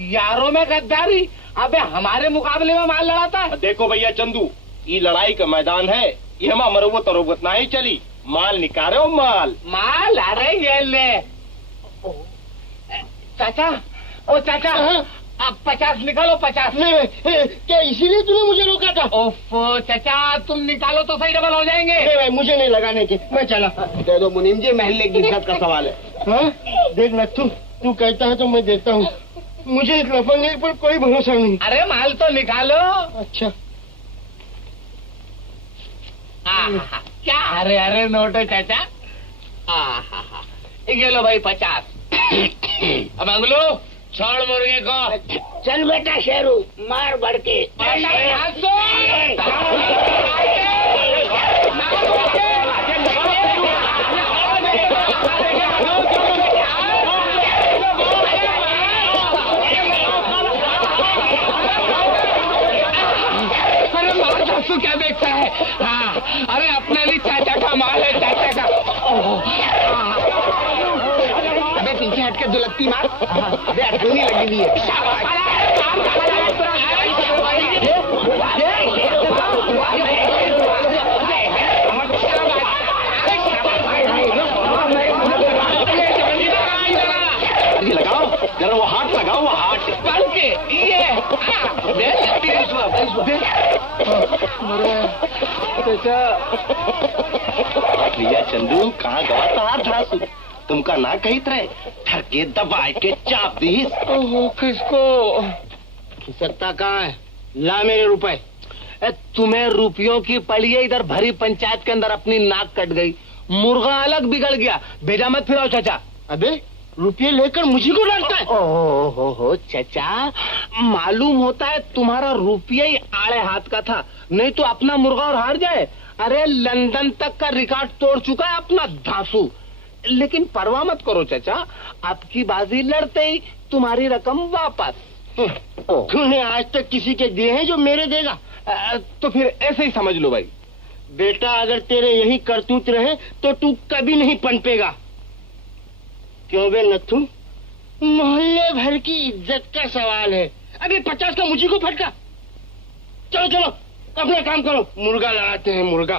यारों में गद्दारी। अबे हमारे मुकाबले में माल लड़ाता है। देखो भैया चंदू, ये लड़ाई का मैदान है, ये हम मरुवत तरुवत ना ही चली। माल निकालो माल। माल? अरे ये ले चाचा, ओ चाचा, अब 50 निकालो, 50। क्या इसीलिए तूने मुझे रोका था? ओफो चाचा, तुम निकालो तो सही, डबल हो जाएंगे। नहीं भाई, मुझे नहीं लगाने के, मैं चला। दे दो मुनीम जी, महल्ले की इज्जत का सवाल है। हाँ? देख नथु, तू कहता है तो मैं देता हूँ, मुझे इस लफंगे पर कोई भरोसा नहीं। अरे माल तो निकालो। अच्छा क्या? अरे अरे नोट है चाचा। ये लो भाई 50। अब मंगलू, छोड़ मुर्गे को। चल बेटा शेरू, मार बढ़ के। तू क्या देखता है? हाँ, अरे अपने लिए चाचा का माल है, चाचा का। अबे पीछे हट के दुलत्ती मार। अबे अटकनी लगी हुई है। लगाओ जरा, वो हाथ लगाओ, वो हाथ के ये भैया चंदू, कहाँ गवा था? तुमका ना कही तरह ठरके दबाए के चाप दी। किसको? खिसकता कहाँ है? ला मेरे रुपए। तुम्हें रुपयों की पड़ी है, इधर भरी पंचायत के अंदर अपनी नाक कट गई, मुर्गा अलग बिगड़ गया। भेजा मत फिराओ चाचा। अबे रुपये लेकर मुझे को डांटता है? हो चाचा, मालूम होता है तुम्हारा रुपया ही आड़े हाथ का था, नहीं तो अपना मुर्गा और हार जाए। अरे लंदन तक का रिकॉर्ड तोड़ चुका है अपना धांसू। लेकिन परवाह मत करो चाचा, आपकी बाजी लड़ते ही तुम्हारी रकम वापस। तूने आज तक किसी के दिए हैं जो मेरे देगा? तो फिर ऐसे ही समझ लो भाई। बेटा, अगर तेरे यही करतूत रहे तो तू कभी नहीं पनपेगा। क्यों बे नथु? मोहल्ले भर की इज्जत का सवाल है। अभी 50 का मुझी को फटका। चलो चलो, अपना काम करो, मुर्गा लड़ाते हैं, मुर्गा।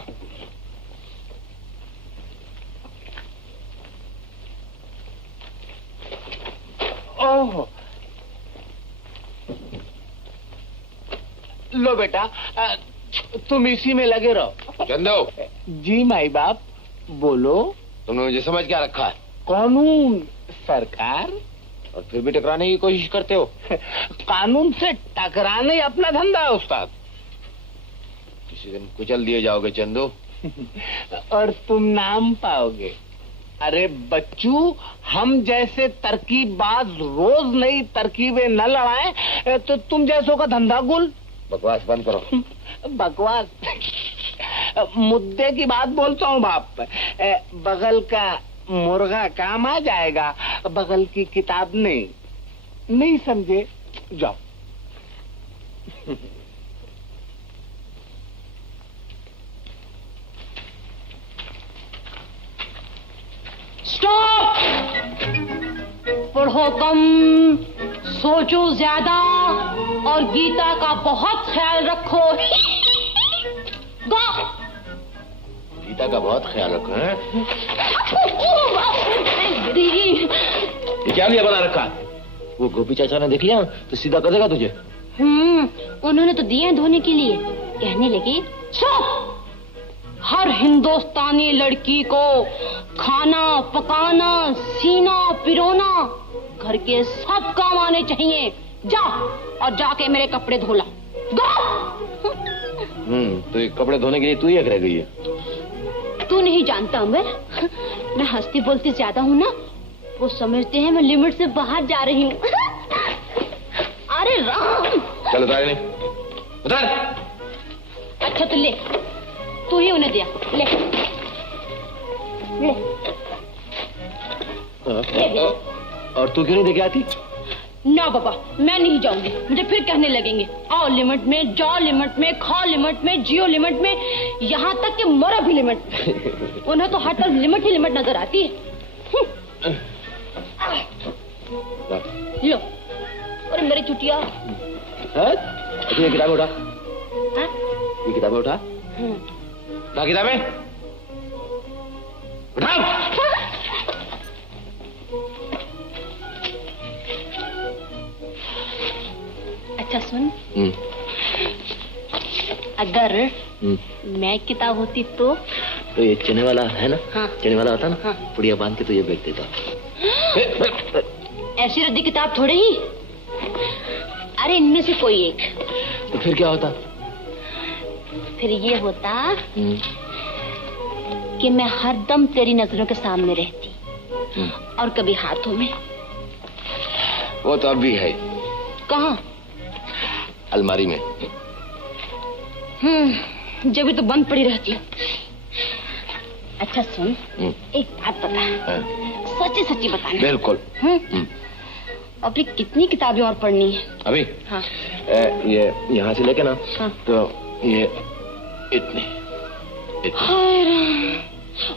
ओह, लो बेटा, तुम इसी में लगे रहो। चंदो, जी माई बाप, बोलो। तुमने मुझे समझ क्या रखा है? कानून सरकार। और फिर भी टकराने की कोशिश करते हो? कानून से टकराने अपना धंधा है उस्ताद। किसी दिन कुचल दिए जाओगे चंदू। और तुम नाम पाओगे। अरे बच्चू, हम जैसे तरकीबबाज रोज नई तरकीबें न लड़ाएं तो तुम जैसों का धंधा गुल। बकवास बंद करो। बकवास? मुद्दे की बात बोलता हूँ बाप। बगल का मुर्गा काम आ जाएगा, बगल की किताब नहीं समझे? जाओ। स्टॉप! पढ़ो कम, सोचो ज्यादा और गीता का बहुत ख्याल रखो। गीता का बहुत ख्याल रखो। हैं? ये क्या लिया बना रखा? वो गोपी चाचा ने देख लिया तो सीधा कर देगा तुझे। उन्होंने तो दिए धोने के लिए। कहने लगे, हर हिंदुस्तानी लड़की को खाना पकाना, सीना पिरोना, घर के सब काम आने चाहिए। जा और जाके मेरे कपड़े धोला। तो ये कपड़े धोने के लिए तू ही रह गई है। तू नहीं जानता अमर, मैं हंसती बोलती ज्यादा हूँ ना, वो समझते हैं मैं लिमिट से बाहर जा रही हूँ। राम। चल उतार नहीं उतार। अच्छा तो ले, तू ही उन्हें दिया, ले ले और तू क्यों नहीं देके आती? ना बाबा, मैं नहीं जाऊंगी। मुझे फिर कहने लगेंगे आओ लिमिट में, जाओ लिमिट में, खाओ लिमिट में, जियो लिमिट में, यहाँ तक कि मरो भी लिमिट में। उन्हें तो हर तरफ लिमिट ही लिमिट नजर आती है। लो, अरे मेरी चुटिया। ये किताब उठा। ये किताबें उठा। क्या किताबें? उठा। अच्छा सुन, अगर मैं किताब होती तो ये चने वाला है ना? हाँ। चने वाला होता ना? हाँ। पुड़िया बांध के तो ये बेच देता। ऐसी रद्दी किताब थोड़े ही। अरे इनमें से कोई एक। तो फिर क्या होता? फिर ये होता कि मैं हरदम तेरी नजरों के सामने रहती और कभी हाथों में। वो तो अब भी है। कहाँ? अलमारी में। जब भी तो बंद पड़ी रहती। अच्छा सुन, एक बात बता। सच्ची सच्ची बताना। बिल्कुल। अभी कितनी किताबें और पढ़नी है? अभी? हाँ। ये यहाँ से लेके ना। हाँ। तो ये इतनी।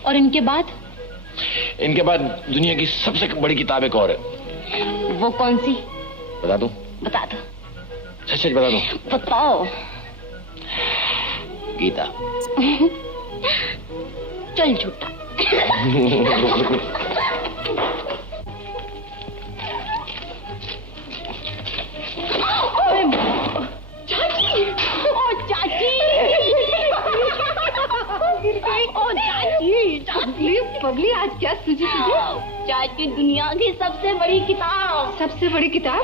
और इनके बाद? इनके बाद दुनिया की सबसे बड़ी किताब एक और है। वो कौन सी? बता दूं? बता दो। सच सच बता दूं? बताओ। गीता। चल झूठा। चाची, ओ चाची, ओ चाची, चाची, पगली आज क्या सूझी तुझे? चाची दुनिया की सबसे बड़ी किताब। सबसे बड़ी किताब?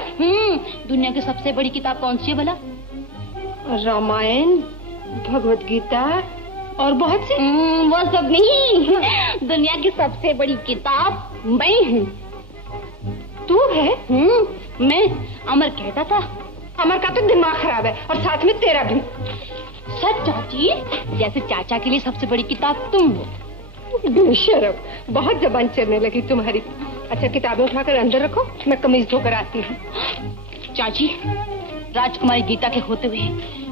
दुनिया की सबसे बड़ी किताब कौन सी है भला? रामायण, भगवत गीता और बहुत सी। वो सब नहीं, दुनिया की सबसे बड़ी किताब मैं हूँ। तू है? मैं। अमर कहता था। अमर का तो दिमाग खराब है और साथ में तेरा भी। सच चाची, जैसे चाचा के लिए सबसे बड़ी किताब तुम हो। बेशरम, बहुत जबान चलने लगी तुम्हारी। अच्छा किताबें उठाकर अंदर रखो, मैं कमीज धोकर आती हूँ। चाची, राजकुमारी गीता के होते हुए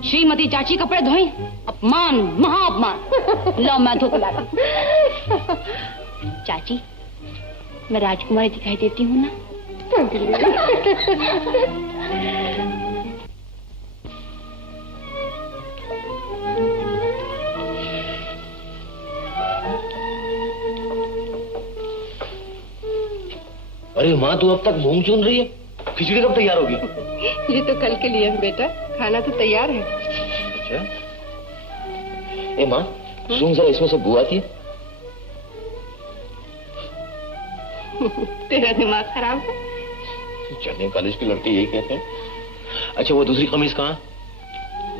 श्रीमती चाची कपड़े धोई? अपमान, महाअपमान। लो मैं धो कर लाती। चाची, मैं राजकुमारी दिखाई देती हूँ ना? अरे माँ, तू अब तक मूंग चुन रही है? खिचड़ी कब तैयार होगी? ये तो कल के लिए है बेटा, खाना तो तैयार है। अच्छा। ए माँ, सुन जरा, इसमें से बू आती है? तेरा दिमाग खराब है। चन्ने कॉलेज की लड़के यही कहते हैं। अच्छा वो दूसरी कमीज कहाँ?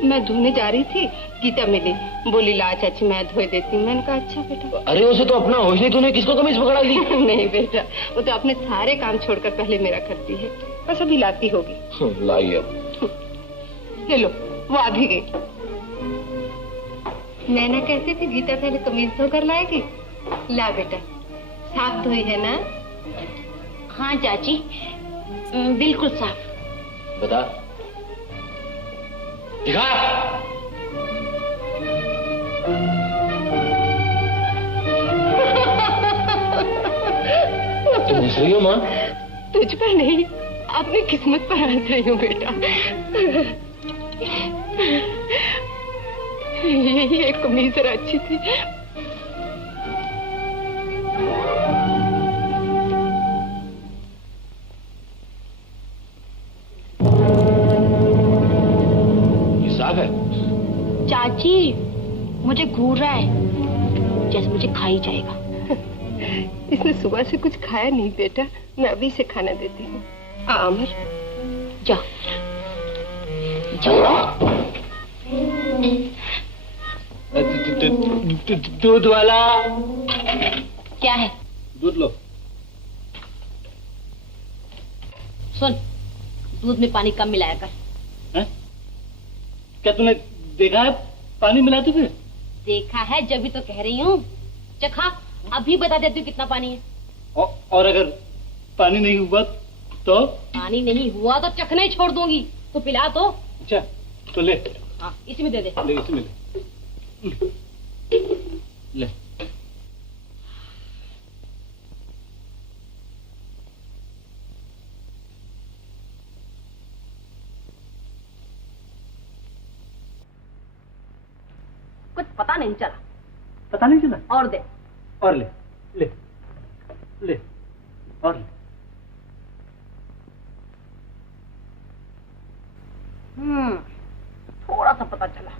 मैं धोने जा रही थी, गीता मिली, बोली ला चाची मैं धोए देती हूँ। मैंने कहा अच्छा बेटा। अरे उसे तो अपना होश नहीं, तूने किसको कमीज पकड़ा दी? नहीं बेटा, वो तो अपने सारे काम छोड़कर पहले मेरा करती है। बस अभी लाती होगी। लाई अब। ये लो, वो आ भी गई। नैना कहती थी गीता पहले कमीज धोकर लाएगी। ला बेटा, साफ धोई है ना? हाँ चाची, बिल्कुल साफ। बता। दिखा। तुम हंस रही हो माँ? तुझ पर नहीं, अपनी किस्मत पर हंस रही हूँ बेटा। ये कमीज जरा अच्छी थी। ये साफ है? चाची, मुझे घूर रहा है जैसे मुझे खा ही जाएगा। इसने सुबह से कुछ खाया नहीं बेटा, मैं अभी से खाना देती हूँ। अमर, जा दूध वाला। क्या है? दूध लो। सुन, दूध में पानी कम मिलाया कर। हैं? क्या तूने देखा है पानी मिलाते हुए? देखा है जब भी तो कह रही हूँ। चखा, अभी बता देती हूँ कितना पानी है। और अगर पानी नहीं हुआ तो? पानी नहीं हुआ तो चखना ही छोड़ दूंगी। तो पिला तो। अच्छा तो ले। हाँ इसमें दे दे। ले इसमें ले। कुछ पता नहीं चला। पता नहीं चला? और दे। और ले ले ले और ले। थोड़ा सा पता चला।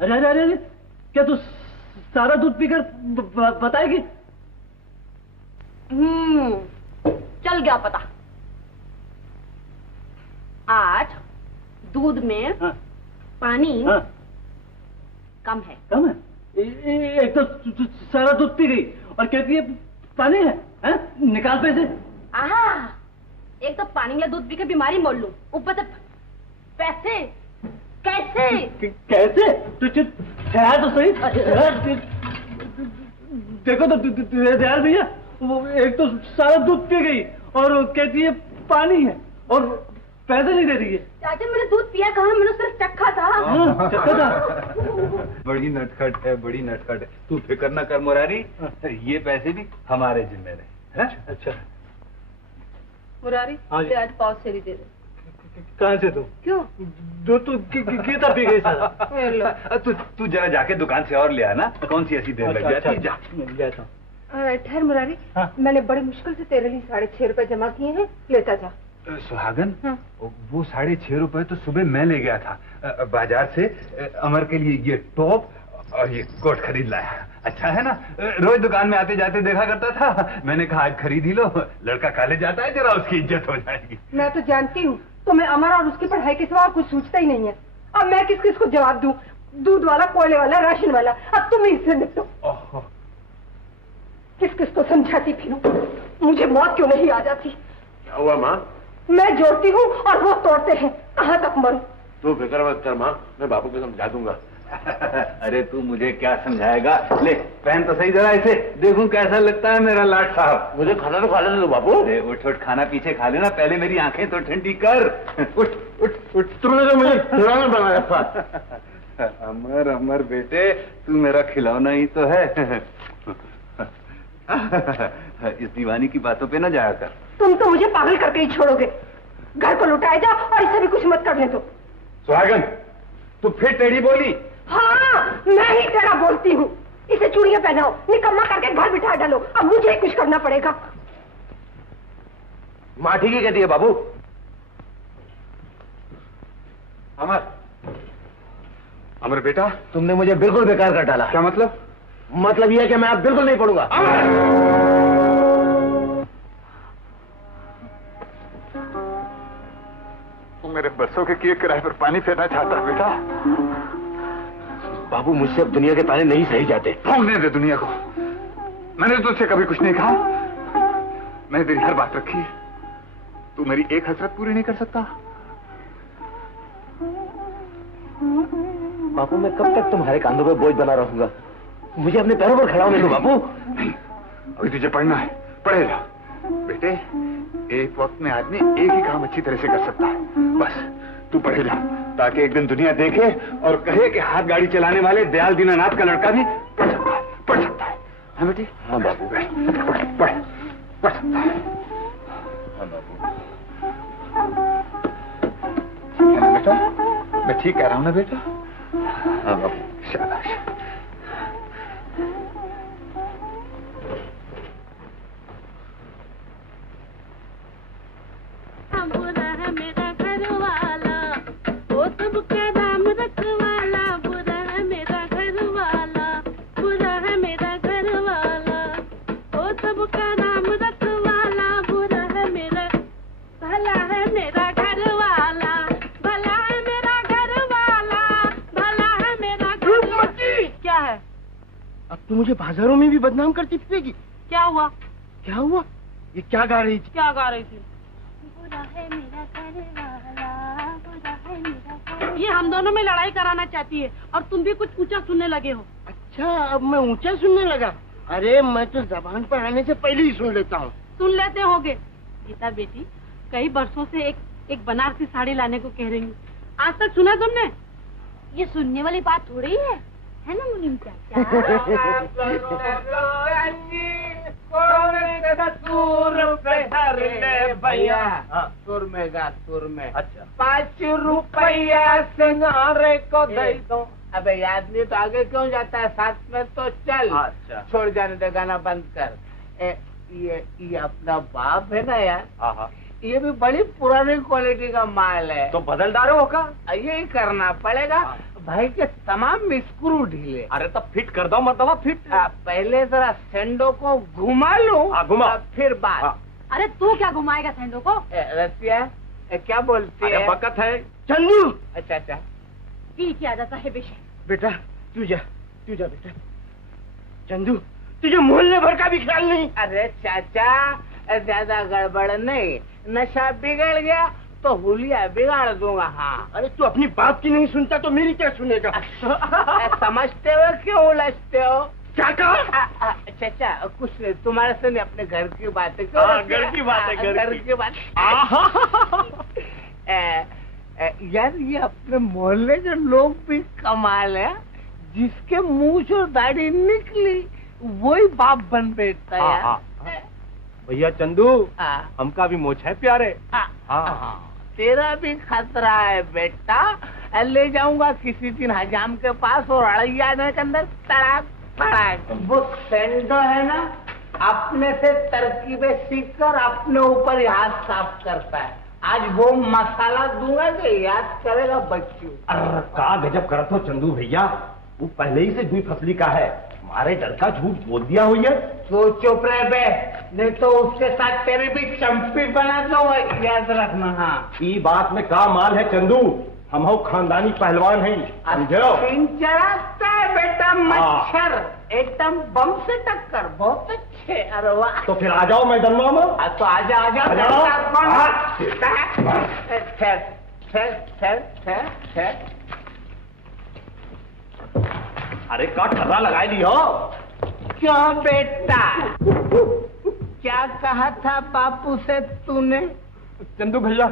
अरे अरे अरे क्या तू सारा दूध पीकर बताएगी? चल गया पता। आज दूध में हाँ। पानी हाँ। कम है। कम है? एक तो सारा दूध पी गई और कहती है पानी है, हैं? निकाल पैसे। एक तो पानी या दूध पी के बीमारी मोड़ लूं, ऊपर से पैसे कैसे? कैसे? तू चुप ठहर तो सही। देखो तो दयाल भैया, वो एक तो सारा दूध पी गई और कहती है पानी है और पैसे नहीं दे रही है। चाचा मैंने दूध पिया कहाँ, मैंने सिर्फ चखा था। चखा था। बड़ी नटखट है, बड़ी नटखट है। तू फिक्र न कर मुरारी, ये पैसे भी हमारे जिम्मे रहे। अच्छा मुरारी आज पाव से भी दे दे। कहाँ से तू? क्यों? दूध तो कितना पी गई सारा। तू जरा जाके दुकान से और ले आना। कौन सी ऐसी देर लग जाती है? जा ले आता हूँ। ठहर मुरारी, मैंने बड़ी मुश्किल से तेरे लिए 6.5 रुपए जमा किए हैं, लेता जा। सुहागन, वो 6.5 रुपए तो सुबह मैं ले गया था बाजार से। अमर के लिए ये टॉप और ये कोट खरीद लाया। अच्छा है ना? रोज दुकान में आते जाते देखा करता था। मैंने कहा आज खरीद ही लो, लड़का कॉलेज जाता है, जरा उसकी इज्जत हो जाएगी। मैं तो जानती हूँ तुम्हें अमर और उसकी पढ़ाई के सिवा कुछ सोचता ही नहीं है। अब मैं किस किस को जवाब दूँ? दूध वाला, कोयले वाला, राशन वाला। अब तुम ही इससे निपटो। किस किस को समझाती फिरूं? मुझे मौत क्यों नहीं आ जाती? क्या हुआ माँ? मैं जोड़ती हूँ और वो तोड़ते हैं। कहाँ तक मरूं? तू फिक्र मत कर माँ, मैं बापू को समझा दूंगा। अरे तू मुझे क्या समझाएगा? ले पहन तो सही जरा इसे, देखूं कैसा लगता है मेरा लाट साहब। मुझे खाना तो खा लेने दो बापू। अरे उठ उठ, खाना पीछे खा लेना, पहले मेरी आंखें तो ठंडी कर। उठ उठ उठ। तुमने तो मुझे खिलौना बनाया था। अमर अमर बेटे, तू मेरा खिलौना ही तो है। इस दीवानी की बातों पे न जाया कर। तुम तो मुझे पागल करके ही छोड़ोगे। घर को लुटाए जा और इसे भी कुछ मत करने दो। सुहागन, तू फिर टेढ़ी बोली? हाँ, मैं ही तेरा बोलती हूँ। इसे चूड़ियां पहनाओ, निकम्मा करके घर बिठा डालो। अब मुझे ही कुछ करना पड़ेगा। माँ ठीक ही कहती है बाबू। अमर, अमर बेटा, तुमने मुझे बिल्कुल बेकार कर डाला। क्या मतलब? मतलब यह है कि मैं अब बिल्कुल नहीं पढ़ूंगा। तू मेरे बरसों के किए किराए पर पानी फेरना चाहता है बेटा? बाबू मुझसे अब दुनिया के ताने नहीं सही जाते। भोंकने दे दुनिया को। मैंने तुझसे कभी कुछ नहीं कहा। मैंने तेरी हर बात रखी है। तू मेरी एक हसरत पूरी नहीं कर सकता? बापू मैं कब तक तुम्हारे कांधों पे बोझ बना रहूंगा? मुझे अपने पैरों पर खड़ा होने दो बापू। नहीं, अभी तुझे पढ़ना है, पढ़े जा। बेटे, एक वक्त में आदमी एक ही काम अच्छी तरह से कर सकता है। बस तू पढ़े जा, ताकि एक दिन दुनिया देखे और कहे कि हाथ गाड़ी चलाने वाले दयाल दीनानाथ का लड़का भी पढ़ सकता है, पढ़ सकता है। हाँ बेटी? हाँ बापू। पढ़ पढ़ पढ़ सकता है। हाँ बाबू। ठीक है ना बेटा? मैं ठीक कह रहा हूँ ना बेटा? हाँ बाबू। शाबाश। बुरा है मेरा घर वाला, वो सबका नाम रखवाला। बुरा है मेरा घर वाला, बुरा है मेरा घर वाला, वो सबका नाम रखवाला। बुरा है मेरा, भला है मेरा घर वाला, भला है मेरा घर वाला, भला है मेरा घर वाला। क्या है? अब तू मुझे बाजारों में भी बदनाम करती फिरेगी। क्या हुआ? क्या हुआ? ये क्या गा रही थी? क्या गा रही थी? बुरा है मेरा घर वाला, बुरा है मेरा घर। ये हम दोनों में लड़ाई कराना चाहती है और तुम भी कुछ ऊंचा सुनने लगे हो। अच्छा, अब मैं ऊंचा सुनने लगा। अरे मैं तो जबान पर आने से पहले ही सुन लेता हूँ। सुन लेते होगे। गीता बेटी, कई बरसों से एक बनारसी साड़ी लाने को कह रही हूँ, आज तक सुना तुमने? ये सुनने वाली बात थोड़ी है ना मुनीम चाचा? भैया सुर में गा, सुर में। अच्छा, 5 रुपया सिंगारे को दे दो। अबे याद नहीं तो आगे क्यों जाता है, साथ में तो चल। अच्छा, छोड़ जाने दे, गाना बंद कर। ये अपना बाप है ना यार, ये भी बड़ी पुरानी क्वालिटी का माल है। तो बदल डालो का, यही करना पड़ेगा। भाई के तमाम स्क्रू ढीले। अरे तो फिट कर दो, मतलब फिट। पहले जरा सेंडो को घुमा लूं, घुमा फिर बात। अरे तू क्या घुमाएगा सेंडो को? रसिया क्या बोलती है? बकत है चंदू। अच्छा अच्छा, पी क्या जाता है बेशक। बेटा तू जा बेटा। चंदू, तुझे मोहल्ले भर का भी ख्याल नहीं? अरे चाचा, ज्यादा गड़बड़ नहीं, नशा बिगड़ गया तो हुलिया बिगाड़ दूंगा। हाँ, अरे तू अपनी बात की नहीं सुनता तो मेरी क्या सुनेगा? समझते हो क्यों उलझते हो? क्या कहा? चाचा कुछ नहीं, तुम्हारे से नहीं, अपने घर की बातें करो। घर की बातें, घर की बात। यार ये अपने मोहल्ले के लोग भी कमाल है, जिसके मूंछ और दाढ़ी निकली वही बाप बन बैठता है यार। भैया चंदू, हमका भी मोछ है प्यारे। तेरा भी खतरा है बेटा। ले जाऊंगा किसी दिन हजाम के पास और अड़ैया के अंदर तड़ाक तड़ाक। वो सेंडो है ना, अपने से तरकीबें सीख कर अपने ऊपर ही हाथ साफ करता है। आज वो मसाला दूंगा तो याद करेगा बच्चू। अरे का गजब करत हो चंदू भैया, वो पहले ही से दुई फसली का है, हमारे डर का झूठ बोल दिया हुई है। तो चुप रह बे, नहीं तो उसके साथ तेरी भी चंपी बना दो, याद रखना। हाँ, ये बात में का माल है चंदू, हम हो खानदानी पहलवान हैं, समझो। चढ़ाता है बेटा मच्छर, एकदम बम से टक्कर, बहुत अच्छे। अरे वाह, तो फिर आ जाओ मैदान में। तो आजा आजा। अरे का ठर्रा लगाई ली हो? क्यों बेटा, क्या कहा था बापू से तूने? चंदू भैया,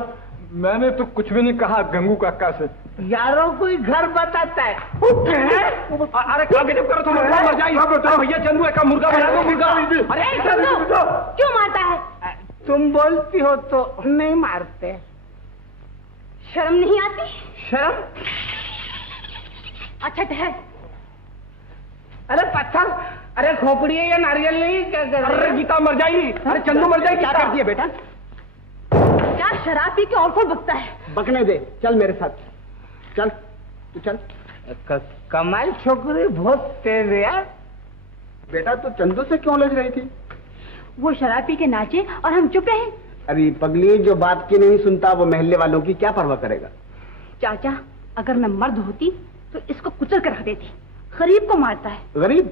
मैंने तो कुछ भी नहीं कहा गंगू काका से। यारों कोई घर बताता है। अरे क्या गजब करो तुम, मर जाइए भैया। चंदू एक मुर्गा बना दो, मुर्गा। अरे चंदू क्यों मारता है? तुम बोलती हो तो नहीं मारते। शर्म नहीं आती? शर्म? अच्छा ठहर। अरे पत्थर, अरे खोपड़ी है या नारियल नहीं? क्या कर रही है? अरे गीता मर जाएगी, अरे चंदू मर जाएगी। क्या करती है बेटा? क्या शराब पी के और कौन बकता है? बकने दे, चल मेरे साथ, चल तू चल। कमाल छोकरी, बहुत तेज है यार। बेटा तू चंदू से क्यों लग रही थी? वो शराब पी के नाचे और हम चुप रहे। अरे पगली, जो बात की नहीं सुनता वो महल्ले वालों की क्या परवाह करेगा? चाचा, अगर मैं मर्द होती तो इसको कुचल कर रख देती। गरीब को मारता है। गरीब?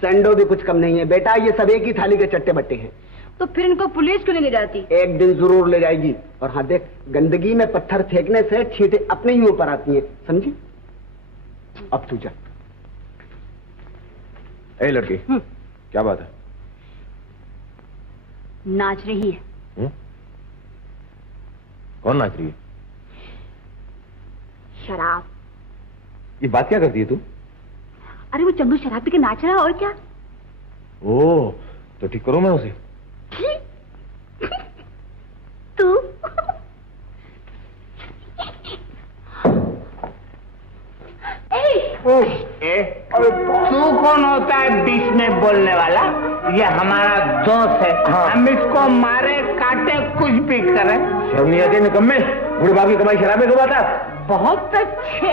सेंडो भी कुछ कम नहीं है बेटा, ये सब एक ही थाली के चट्टे बट्टे हैं। तो फिर इनको पुलिस क्यों नहीं ले जाती? एक दिन जरूर ले जाएगी। और हाँ देख, गंदगी में पत्थर फेंकने से छींटे अपने ही ऊपर आती हैं, समझी? अब तू जा। ए लड़की, क्या बात है? नाच रही है। कौन नाच रही है? शराब। ये बात क्या करती है तू? अरे वो चंदू शराब पी के नाच रहा है और क्या। ओ, तो ठीक करो मैं उसे। तू तू कौन होता है बीच में बोलने वाला? ये हमारा दोस्त है। हाँ। हम इसको मारे काटे कुछ भी करें। शर्म नहीं आती निकम्मे, बूढ़े बाप की कमाई शराब में डुबाता। बहुत अच्छे।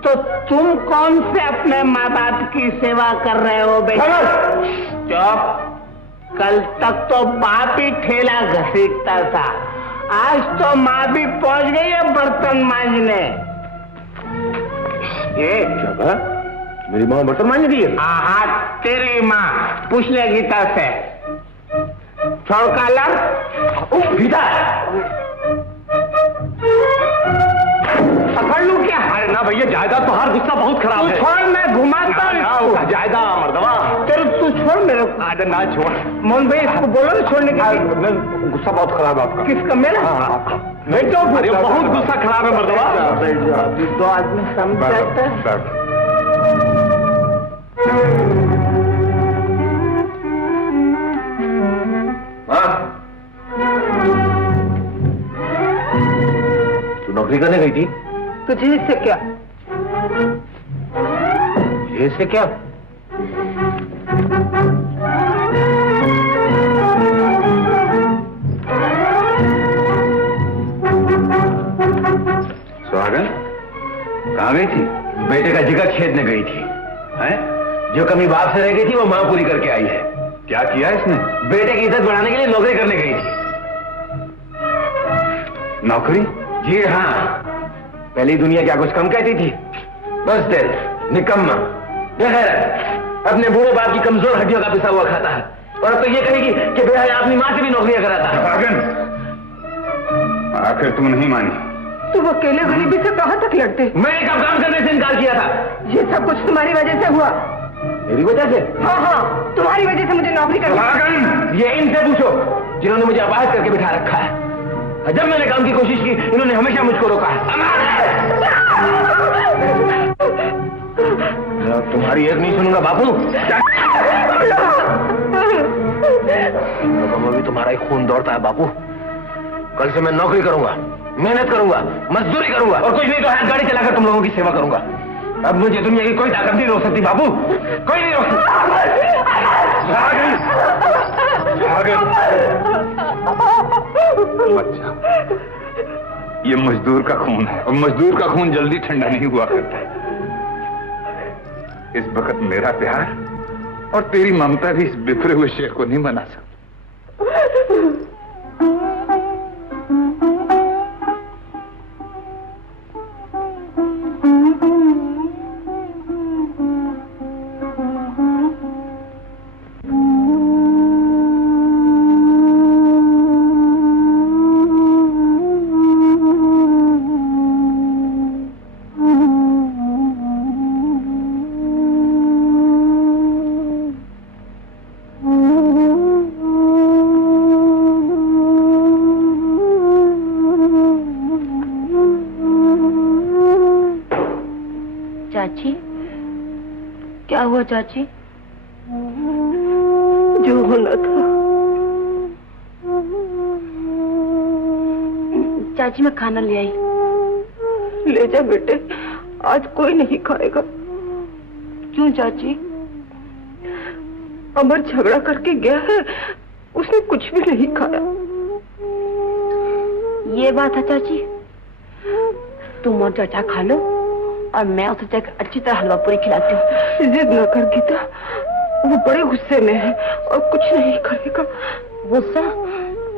तो तुम कौन से अपने माँ बाप की सेवा कर रहे हो बेटा? चुप। कल तक तो बाप ही ठेला घसीटता था, आज तो माँ भी पहुंच गई है बर्तन मांजने। ये मेरी माँ बर्तन मांज रही है? हाँ, तेरी माँ। पूछ ले गीता से। छोड़ कॉलर। पकड़ लूं क्या? अरे ना भैया, जायदाद तो हर गुस्सा बहुत खराब है। छोड़, मैं घुमाता हूँ। जायदाद मर्दवा। चलो तू छोड़ मेरे को। अरे ना छोड़। मोहन भाई इसको बोलो ना छोड़ने के लिए। गुस्सा बहुत खराब है आपका। किसका? मेरा? बैठो। अरे बहुत गुस्सा खराब है मर्दवा। दो आदमी समझते हैं। तू नौकरी करने गई थी? तुझे इससे क्या? ये इससे क्या? सुहागन कहाँ गई थी? बेटे का जिगर छेदने गई थी। हैं? जो कमी बाप से रह गई थी वो मां पूरी करके आई है। क्या किया इसने? बेटे की इज्जत बढ़ाने के लिए नौकरी करने गई थी। नौकरी? जी हाँ। पहली दुनिया क्या कुछ कम कहती थी? बस दिल निकम्मा बेगैरत, अपने बूढ़े बाप की कमजोर हड्डियों का पिसा हुआ खाता है। और अब तो ये कहेगी कि बेहया अपनी माँ से भी नौकरियां कराता है। सुहागन, आखिर तुम नहीं मानी। तुम अकेले गरीबी से कहाँ तक लड़ते? मैंने कब काम करने से इनकार किया था? ये सब कुछ तुम्हारी वजह से हुआ। मेरी वजह से? हाँ हाँ, तुम्हारी वजह से मुझे नौकरी करनी। ये इनसे पूछो जिन्होंने मुझे अपाहिज करके बिठा रखा है। जब मैंने काम की कोशिश की इन्होंने हमेशा मुझको रोका है। तुम्हारी एक नहीं सुनूंगा बापू। मैं भी तुम्हारा ही खून दौड़ता है बापू। कल से मैं नौकरी करूंगा, मेहनत करूंगा, मजदूरी करूंगा और कुछ नहीं तो हाथ गाड़ी चलाकर तुम लोगों की सेवा करूंगा। अब मुझे दुनिया की कोई ताकत नहीं रोक सकती बाबू, कोई नहीं रोक सकती। ये मजदूर का खून है और मजदूर का खून जल्दी ठंडा नहीं हुआ करता है। इस वक्त मेरा प्यार और तेरी ममता भी इस बिखरे हुए शेर को नहीं बना सकती। चाची, क्या हुआ चाची? जो होना था। चाची मैं खाना ले आई। ले जा बेटे, आज कोई नहीं खाएगा। क्यों चाची? अमर झगड़ा करके गया है, उसने कुछ भी नहीं खाया। ये बात है चाची, तुम और चाचा खा लो और मैं उसे जाकर अच्छी तरह हलवा पूरी खिलाती हूँ। जिद न कर गीता, वो बड़े गुस्से में है और कुछ नहीं करेगा। गुस्सा?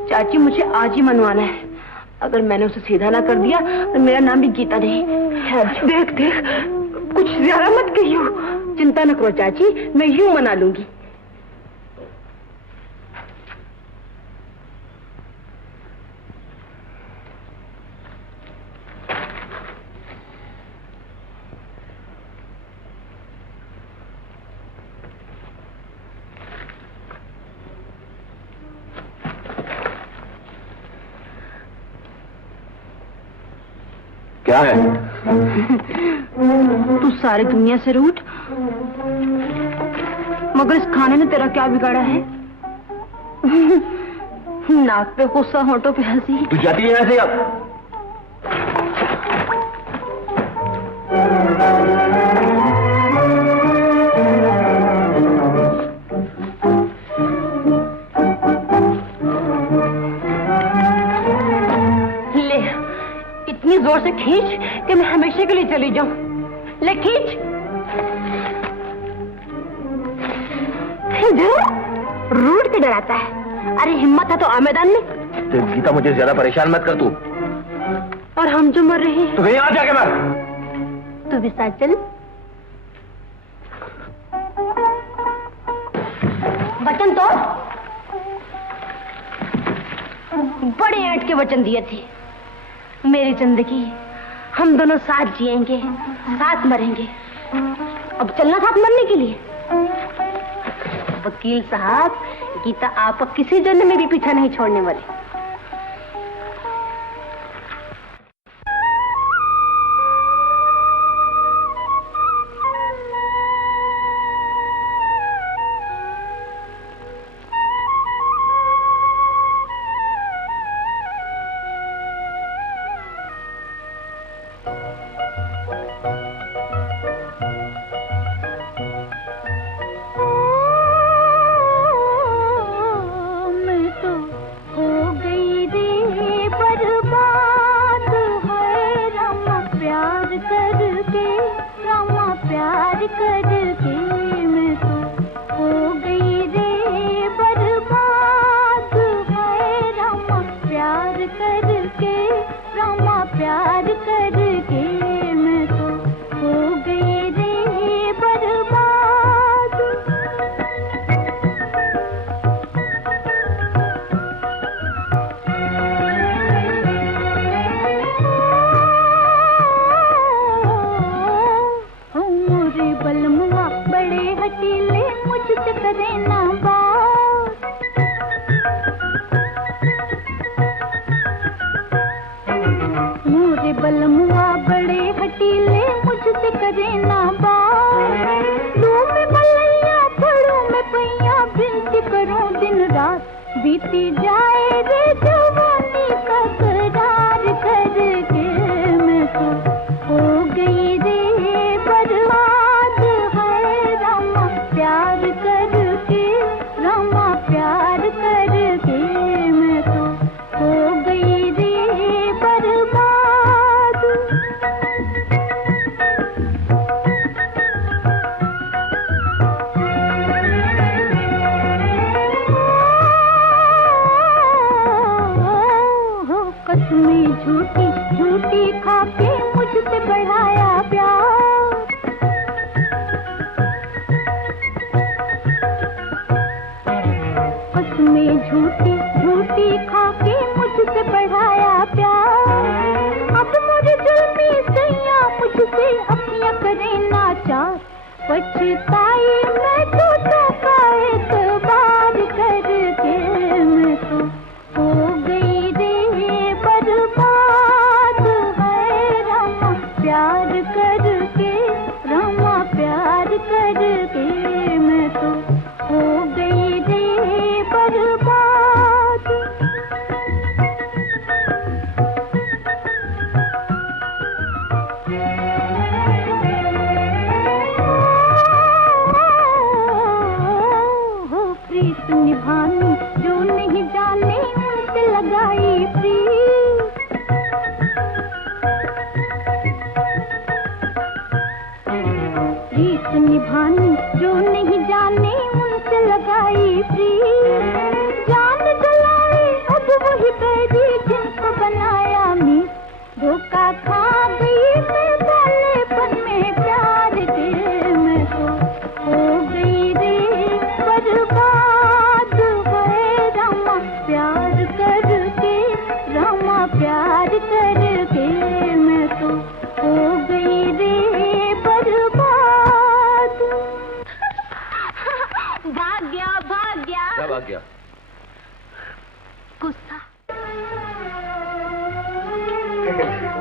चाची मुझे आज ही मनवाना है। अगर मैंने उसे सीधा ना कर दिया तो मेरा नाम भी गीता नहीं। देख देख, कुछ ज्यादा मत कहियो। चिंता न करो चाची, मैं यूं मना लूंगी। क्या है? तू सारी दुनिया से रूठ, मगर इस खाने ने तेरा क्या बिगाड़ा है? नाक पे गुस्सा, होठों पे हंसी। तू जाती है यहाँ से अब? इतनी जोर से खींच कि मैं हमेशा के लिए चली जाऊं। ले खींच। रूट के डराता है। अरे हिम्मत है तो आ मैदान में। तो गीता मुझे ज्यादा परेशान मत कर तू। और हम जो मर रहे हैं तो कहीं आ जाके मर। तू भी साथ चल। बटन तोड़। बड़े ऐंठ के वचन दिए थे। मेरी जिंदगी हम दोनों साथ जिएंगे, साथ मरेंगे। अब चलना साथ मरने के लिए। वकील साहब, गीता आपका किसी जन्म में भी पीछा नहीं छोड़ने वाली।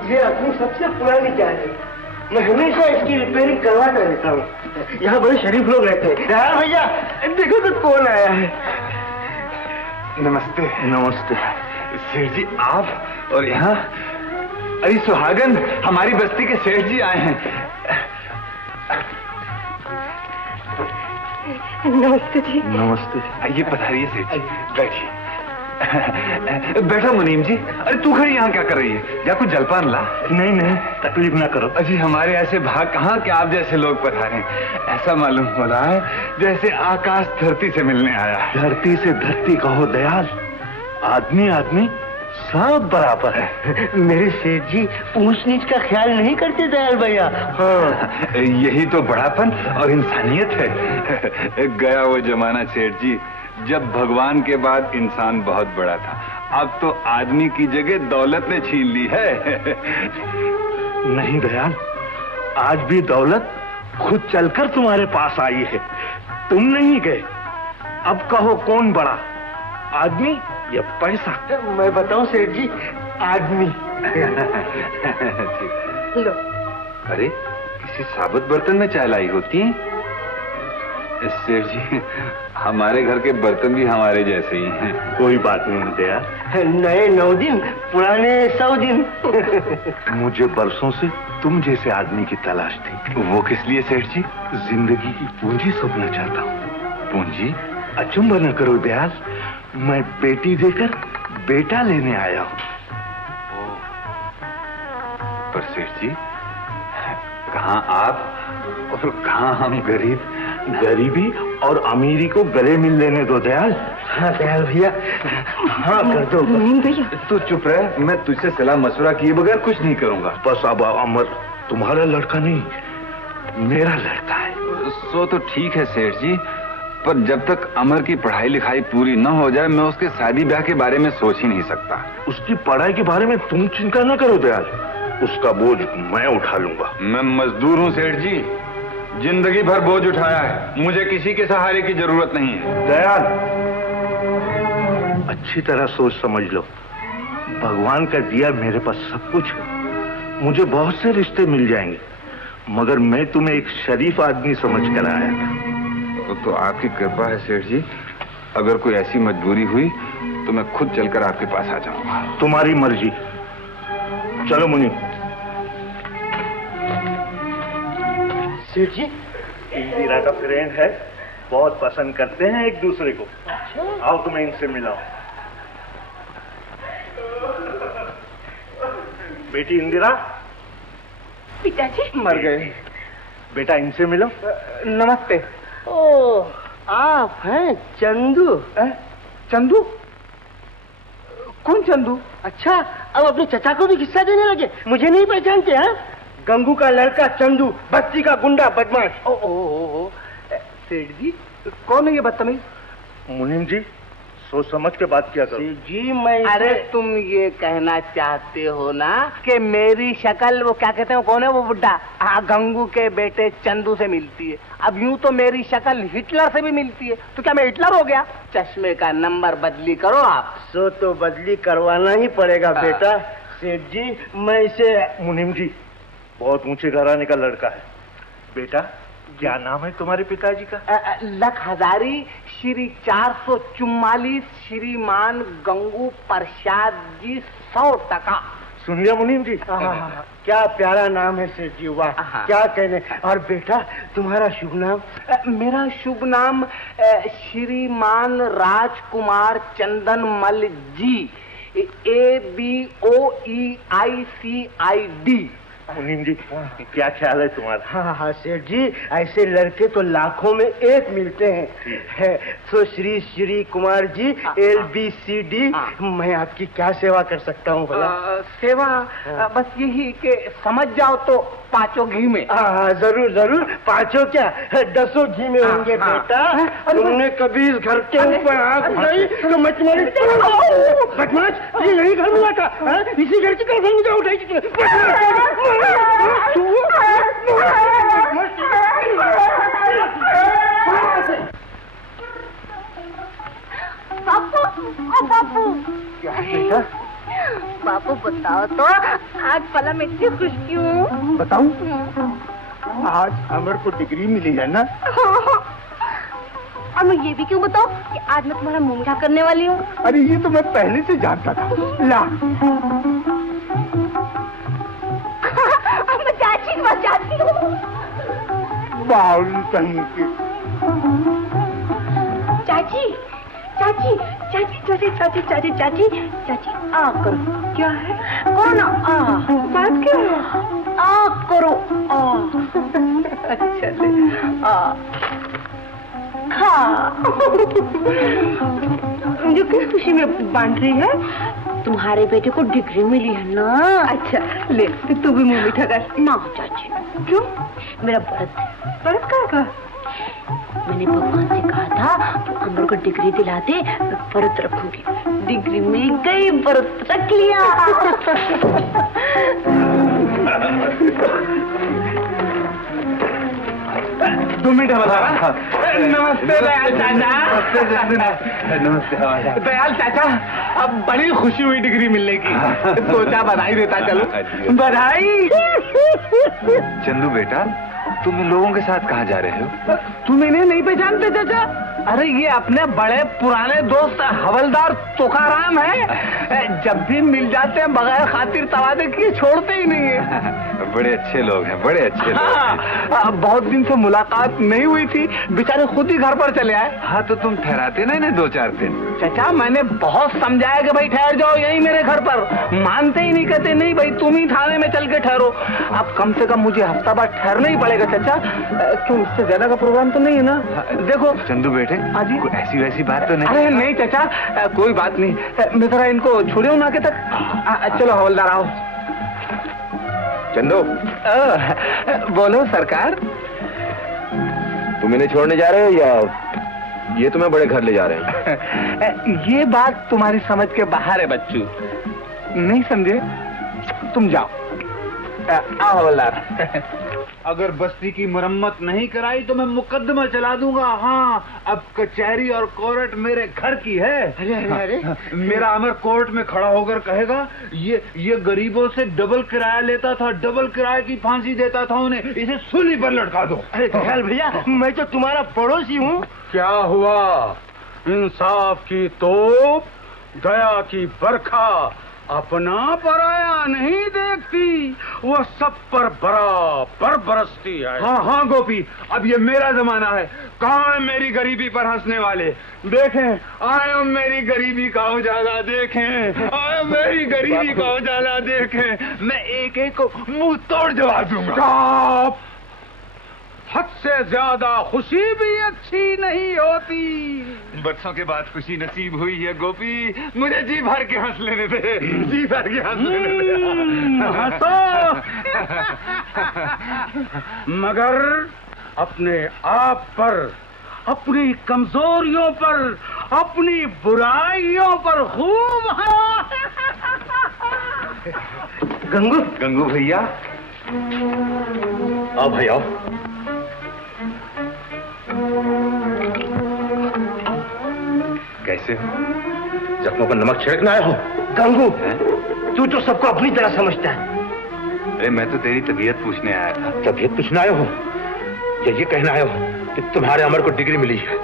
ये अपनी सबसे पुरानी कार है। मैं हमेशा इसकी रिपेयरिंग करवाता रहता हूँ। यहाँ बड़े शरीफ लोग रहते हैं। यार भैया देखो तो कौन आया है। नमस्ते। नमस्ते सेठ जी, आप और यहाँ? अरे सुहागन, हमारी बस्ती के सेठ जी आए हैं। नमस्ते जी। नमस्ते। आइए पधारिए सेठ जी, बैठिए। बैठो मुनीम जी। अरे तू खड़ी यहाँ क्या कर रही है? या कुछ जलपान ला। नहीं नहीं, तकलीफ ना करो। अजी हमारे ऐसे भाग कहाँ कि आप जैसे लोग पधारे। ऐसा मालूम हो रहा है जैसे आकाश धरती से मिलने आया है। धरती से धरती कहो दयाल, आदमी आदमी सब बराबर है। मेरे सेठ जी ऊंच नीच का ख्याल नहीं करते दयाल भैया। हाँ। यही तो बड़ापन और इंसानियत है। गया वो जमाना सेठ जी जब भगवान के बाद इंसान बहुत बड़ा था, अब तो आदमी की जगह दौलत ने छीन ली है। नहीं दयाल, आज भी दौलत खुद चलकर तुम्हारे पास आई है, तुम नहीं गए। अब कहो कौन बड़ा, आदमी या पैसा? मैं बताऊं सेठ जी, आदमी। लो। अरे किसी साबुत बर्तन में चाय लाई होती है। सेठ जी, हमारे घर के बर्तन भी हमारे जैसे ही हैं। कोई बात नहीं दया, नए 9 दिन, पुराने 100 दिन। मुझे बरसों से तुम जैसे आदमी की तलाश थी। वो किस लिए सेठ जी? जिंदगी की पूंजी सौंपना चाहता हूँ। पूंजी? अचंभा न करो दयाल, मैं बेटी देकर बेटा लेने आया हूँ। पर सेठ जी, कहाँ आप और कहाँ हम गरीब? गरीबी और अमीरी को गले मिल लेने दो दयाल। हाँ दयाल भैया, हाँ कर दो। भैया तू चुप रह, मैं तुझसे सलाह मशवरा किए बगैर कुछ नहीं करूंगा। बस अब अमर तुम्हारा लड़का नहीं, मेरा लड़का है। सो तो ठीक है सेठ जी, पर जब तक अमर की पढ़ाई लिखाई पूरी न हो जाए, मैं उसके शादी ब्याह के बारे में सोच ही नहीं सकता। उसकी पढ़ाई के बारे में तुम चिंता न करो दयाल, उसका बोझ मैं उठा लूंगा। मैं मजदूर हूँ सेठ जी, जिंदगी भर बोझ उठाया है, मुझे किसी के सहारे की जरूरत नहीं है। दयाल, अच्छी तरह सोच समझ लो, भगवान का दिया मेरे पास सब कुछ है, मुझे बहुत से रिश्ते मिल जाएंगे, मगर मैं तुम्हें एक शरीफ आदमी समझ कर आया था। तो आपकी कृपा है सेठ जी, अगर कोई ऐसी मजबूरी हुई तो मैं खुद चलकर आपके पास आ जाऊंगा। तुम्हारी मर्जी, चलो मुनि। सेठ जी, इंदिरा का फ्रेंड है, बहुत पसंद करते हैं एक दूसरे को। आओ तुम्हें इनसे मिलाओ। बेटी इंदिरा। पिताजी मर गए। बेटा इनसे मिलो। नमस्ते। ओ, आप हैं चंदू? चंदू? कौन चंदू? अच्छा, अब अपने चचा को भी किस्सा देने लगे, मुझे नहीं पहचानते? हाँ, गंगू का लड़का चंदू, बस्ती का गुंडा बदमाश। ओ, सेठ जी, कौन है ये बदतमीज? मुनीम जी, सोच समझ के बात किया करो। जी मैं, अरे तुम ये कहना चाहते हो ना कि मेरी शक्ल, वो क्या कहते हैं, कौन है वो बुड्ढा, गंगू के बेटे चंदू से मिलती है। अब यूं तो मेरी शक्ल हिटलर से भी मिलती है, तो क्या मैं हिटलर हो गया? चश्मे का नंबर बदली करो आप। सो तो बदली करवाना ही पड़ेगा बेटा। सेठ जी, मैं इसे। मुनीम जी, बहुत ऊंचे घराने का लड़का है। बेटा, क्या नाम है तुम्हारे पिताजी का? लख हजारी श्री 444 श्रीमान गंगू प्रसाद जी 100%। सुन लिया मुनीम जी? क्या प्यारा नाम है सेठ जी, वाह क्या कहने। और बेटा तुम्हारा शुभ नाम? मेरा शुभ नाम श्रीमान राजकुमार चंदन मल जी, ABOEICID। मुनीम जी, क्या ख्याल है तुम्हारा? हाँ सेठ जी, ऐसे लड़के तो लाखों में एक मिलते हैं। तो श्री श्री कुमार जी, LBCD, मैं आपकी क्या सेवा कर सकता हूँ भला? सेवा बस यही कि समझ जाओ तो 5 घी में। जरूर जरूर, 5 क्या 10 घी में होंगे बेटा। तुमने कभी इस घर के ऊपर आंख उठाई तो मैं तुम्हारी बदमाश, ये यही घर मिला था, इसी घर की तरफ मुझे उठाई थी। बापू, ओ बापू। क्या बेटा? बापू बताओ तो, आज भला मैं इतनी खुश क्यों? बताऊं? आज अमर को डिग्री मिली है ना? और मैं ये भी क्यों बताऊं कि आज मैं तुम्हारा मुंह मीठा करने वाली हूँ? अरे ये तो मैं पहले से जानता था। ला। मैं चाची के पास जाती हूँ। बावली कहीं की। चाची, चाची, चाची, चाची, चाची, चाची, चाची, चाची, आ करो। क्या है? करो ना, आ। बात क्या है? आ करो, आ। अच्छा से, आ। खा। मुझे किस खुशी में बांध रही है? तुम्हारे बेटे को डिग्री मिली है ना। अच्छा ले तू भी मुंह मीठा कर। ना चाची। क्यों? मेरा व्रत है। व्रत का? मैंने भगवान से कहा था अमर को डिग्री दिलाते मैं व्रत रखूंगी। डिग्री मिल गई, व्रत रख लिया। दो मिनट बता रहा। नमस्ते दयाल चाचा। नमस्ते दयाल चाचा, अब बड़ी खुशी हुई डिग्री मिलने की। सोचा बधाई देता चलो। बधाई। चंदू बेटा, तुम इन लोगों के साथ कहाँ जा रहे हो? तुम इन्हें नहीं पहचानते चाचा? अरे ये अपने बड़े पुराने दोस्त हवलदार तुकाराम है। जब भी मिल जाते हैं बगैर खातिर तवादे किए छोड़ते ही नहीं है। बड़े अच्छे लोग हैं, बड़े अच्छे लोग हैं। बहुत दिन से मुलाकात नहीं हुई थी, बेचारे खुद ही घर पर चले आए। हाँ तो तुम ठहराते ना इन्हें 2-4 दिन। चाचा मैंने बहुत समझाया कि भाई ठहर जाओ यहीं मेरे घर पर, मानते ही नहीं, कहते नहीं भाई तुम ही थाने में चल के ठहरो। अब कम से कम मुझे हफ्ता बाद ठहरना ही पड़ेगा चाचा। क्यों, इससे ज्यादा का प्रोग्राम तो नहीं है ना? देखो चंदू बेटे, हाँ जी, कोई ऐसी वैसी बात तो नहीं? अरे नहीं चाचा, कोई बात नहीं। मैं जरा इनको छोड़े हूँ ना आगे तक। चलो हवलदार आओ। चंदू, बोलो सरकार। तुम इन्हें छोड़ने जा रहे हो या ये तुम्हें बड़े घर ले जा रहे हैं? ये बात तुम्हारी समझ के बाहर है बच्चू, नहीं समझे? तुम जाओ। आओ हवलदार। अगर बस्ती की मरम्मत नहीं कराई तो मैं मुकदमा चला दूंगा। हाँ, अब कचहरी और कोर्ट मेरे घर की है। अरे अरे अरे, मेरा अमर कोर्ट में खड़ा होकर कहेगा ये गरीबों से डबल किराया लेता था, डबल किराए की फांसी देता था उन्हें, इसे सूली पर लटका दो। अरे दयाल भैया, मैं तो तुम्हारा पड़ोसी हूँ। क्या हुआ? इंसाफ की तोप, दया की बरखा अपना पराया नहीं देखती, वो सब पर बराबर बरसती है। हाँ हाँ गोपी, अब ये मेरा जमाना है। कहाँ है मेरी गरीबी पर हंसने वाले? देखें, आए मेरी गरीबी का उजाला देखें, आए मेरी गरीबी का उजाला देखें। मैं एक एक को मुंह तोड़ जवाब दूंगा। हद से ज्यादा खुशी भी अच्छी नहीं होती। बरसों के बाद खुशी नसीब हुई है गोपी, मुझे जी भर के हंस लेने दे, जी भर के हंस लेने दे। हंसो, मगर अपने आप पर, अपनी कमजोरियों पर, अपनी बुराइयों पर खूब गंगू भैया, आओ भाई आओ। कैसे हो? जख्मों पर नमक छिड़कना आया हो? गंगू, तू तो सबको अपनी तरह समझता है। अरे मैं तो तेरी तबीयत पूछने आया था। तबीयत पूछने आए हो या ये कहना आए हो कि तुम्हारे अमर को डिग्री मिली है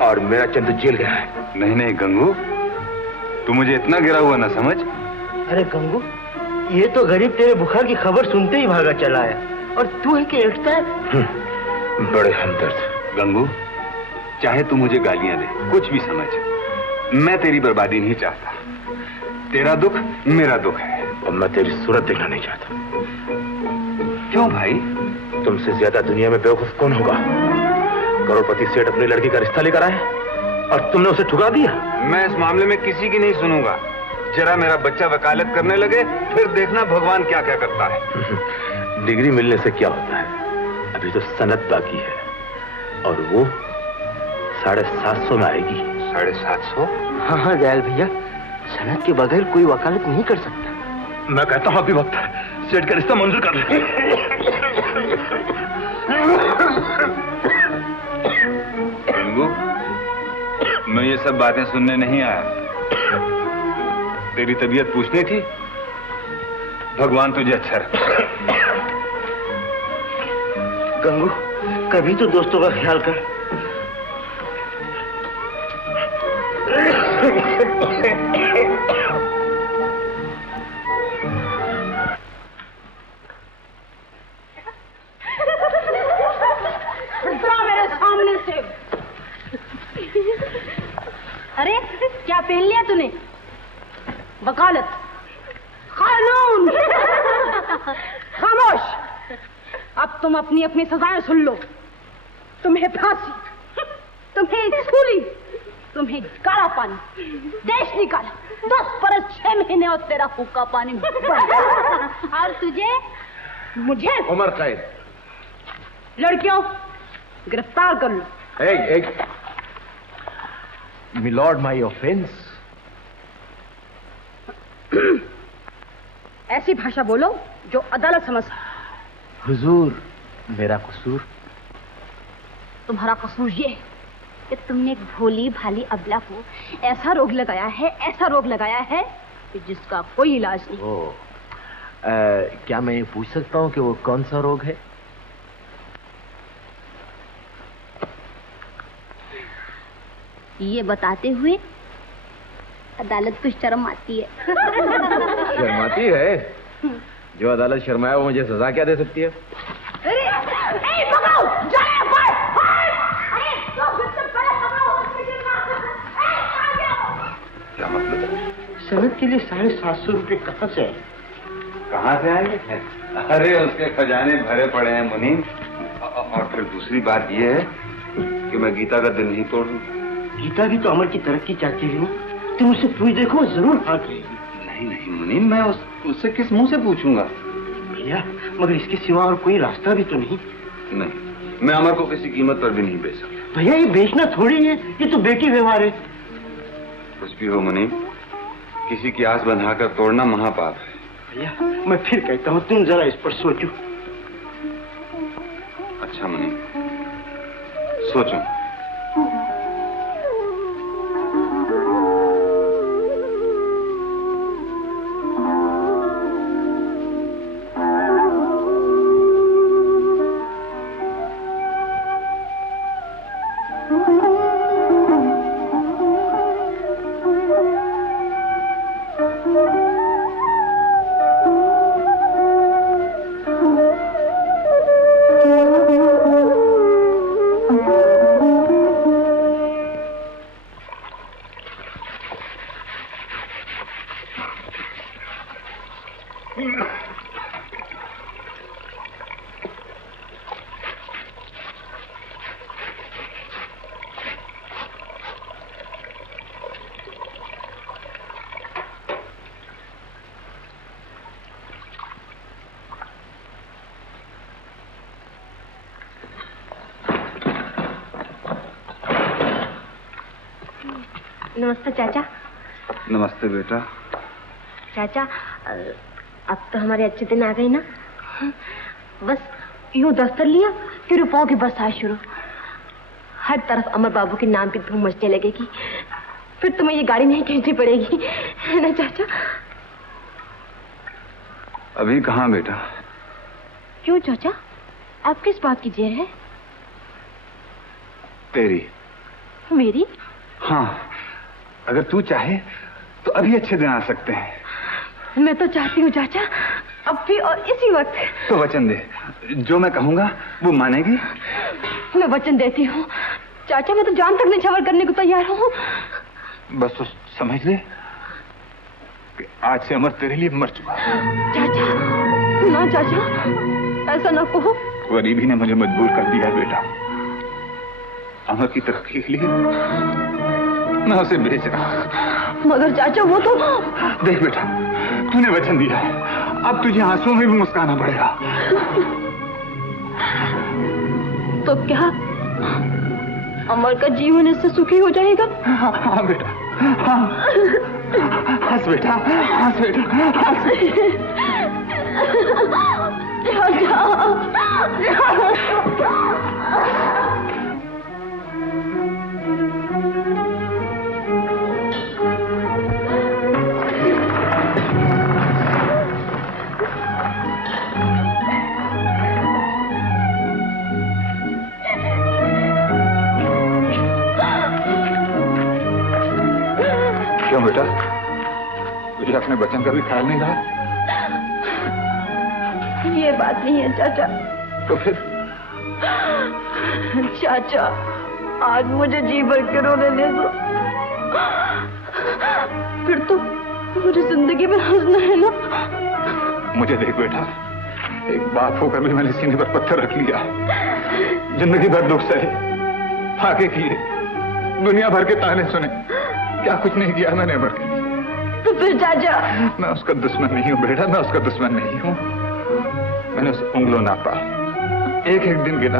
और मेरा चंदू जेल गया है? नहीं नहीं गंगू, तू मुझे इतना गिरा हुआ ना समझ। अरे गंगू, ये तो गरीब तेरे बुखार की खबर सुनते ही भागा चला आया, और तू है कि एकता है। बड़े हमदर्द। गंगू, चाहे तू मुझे गालियां दे, कुछ भी समझ, मैं तेरी बर्बादी नहीं चाहता। तेरा दुख मेरा दुख है और मैं तेरी सूरत देखना नहीं चाहता। क्यों भाई? तुमसे ज्यादा दुनिया में बेवकूफ कौन होगा? करोड़पति सेठ अपनी लड़की का रिश्ता लेकर आए और तुमने उसे ठुकरा दिया। मैं इस मामले में किसी की नहीं सुनूंगा। जरा मेरा बच्चा वकालत करने लगे, फिर देखना भगवान क्या क्या करता है। डिग्री मिलने से क्या होता है? अभी तो सनद बाकी है और वो 750 में आएगी। 750? हाँ हाँ दयाल भैया, सनद के बगैर कोई वकालत नहीं कर सकता। मैं कहता हूँ अभी वक्त है, सेठ का रिश्ता मंजूर कर ले। गंगू, मैं ये सब बातें सुनने नहीं आया। तेरी तबीयत पूछनी थी। भगवान तुझे अच्छा रखे। गंगू, कभी तो दोस्तों का ख्याल कर। मेरे सामने से। अरे क्या पहन लिया तूने? वकालत, कानून। खामोश। अब तुम अपनी अपनी सजाएं सुन लो। तुम्हें फांसी, तुम्हें सूली, तुम्हें काला पानी, देश निकाला। 10 बरस 6 महीने और तेरा हुक्का पानी और तुझे मुझे उम्र कैद। लड़कियों गिरफ्तार कर लो। एक मिलॉर्ड माई ऑफेंस। ऐसी भाषा बोलो जो अदालत समझ। हुजूर, मेरा कसूर? तुम्हारा कसूर ये कि तुमने एक भोली भाली अबला को ऐसा रोग लगाया है कि जिसका कोई इलाज नहीं। क्या मैं पूछ सकता हूँ कि वो कौन सा रोग है? ये बताते हुए अदालत को शर्म आती है। शर्माती है? जो अदालत शर्माए वो मुझे सजा क्या दे सकती है? क्या मतलब? सनद के लिए 750 रुपये कहाँ से आए? कहाँ से आएंगे? अरे उसके खजाने भरे पड़े हैं मुनीम। और फिर दूसरी बात ये है कि मैं गीता का दिल नहीं तोड़ दूं। गीता भी तो अमर की तरक्की चाहती है। तुम उसे पूछ देखो, जरूर भाग रहेगी। नहीं मुनीम, मैं उससे किस मुंह से पूछूंगा? भैया, मगर इसके सिवा और कोई रास्ता भी तो नहीं। नहीं, मैं अमर को किसी कीमत पर भी नहीं बेच सकता। भैया, ये बेचना थोड़ी है, ये तो बेटी व्यवहार है। कुछ भी हो मुनीम, किसी की आस बंधाकर तोड़ना महापाप है। भैया, मैं फिर कहता हूँ, तुम जरा इस पर सोचो। अच्छा मुनीम, सोचो। नमस्ते चाचा। नमस्ते बेटा। चाचा, अब तो हमारे अच्छे दिन आ गए ना। बस यूं दफ्तर लिया कि रुपयों की बरसात शुरू। हर तरफ अमर बाबू के नाम की धूम मचने लगेगी। फिर तुम्हें ये गाड़ी नहीं खींचनी पड़ेगी, है ना चाचा? अभी कहाँ बेटा? क्यों चाचा, आप किस बात की जेर है? तेरी। मेरी? हाँ, अगर तू चाहे तो अभी अच्छे दिन आ सकते हैं। मैं तो चाहती हूँ चाचा, अब भी और इसी वक्त। तो वचन दे, जो मैं कहूँगा वो मानेगी? मैं वचन देती हूँ चाचा, मैं तो जान तक निछावर करने को तैयार हूँ। बस तो समझ ले कि आज से अमर तेरे लिए मर चुका। चाचा, ना चाचा, ऐसा ना कहो। गरीबी ने मुझे मजबूर कर दिया बेटा। अमर की तरक्की के लिए मैं उसे बेच रहा। मगर चाचा, वो तो। देख बेटा, तूने वचन दिया है, अब तुझे आंसुओं में भी मुस्काना पड़ेगा। तो क्या अमर का जीवन इससे सुखी हो जाएगा? हाँ बेटा, हाँ। हंस बेटा, हंस बेटा, हंस। क्यों बेटा, तुझे अपने बच्चन का भी ख्याल नहीं रहा? ये बात नहीं है चाचा। तो फिर? चाचा, आज मुझे जी भर के रोने दे दो, फिर तो मुझे जिंदगी में हंसना है ना। मुझे देख बेटा, एक बाप होकर भी मैंने सीने पर पत्थर रख लिया। जिंदगी भर दुख सहे, फाके किए, दुनिया भर के ताने सुने, क्या कुछ नहीं किया मैंने अमर के लिए। तो फिर चाचा। मैं उसका दुश्मन नहीं हूँ बेटा, मैं उसका दुश्मन नहीं हूँ। मैंने उस उंगलों नापा, एक एक दिन गिना,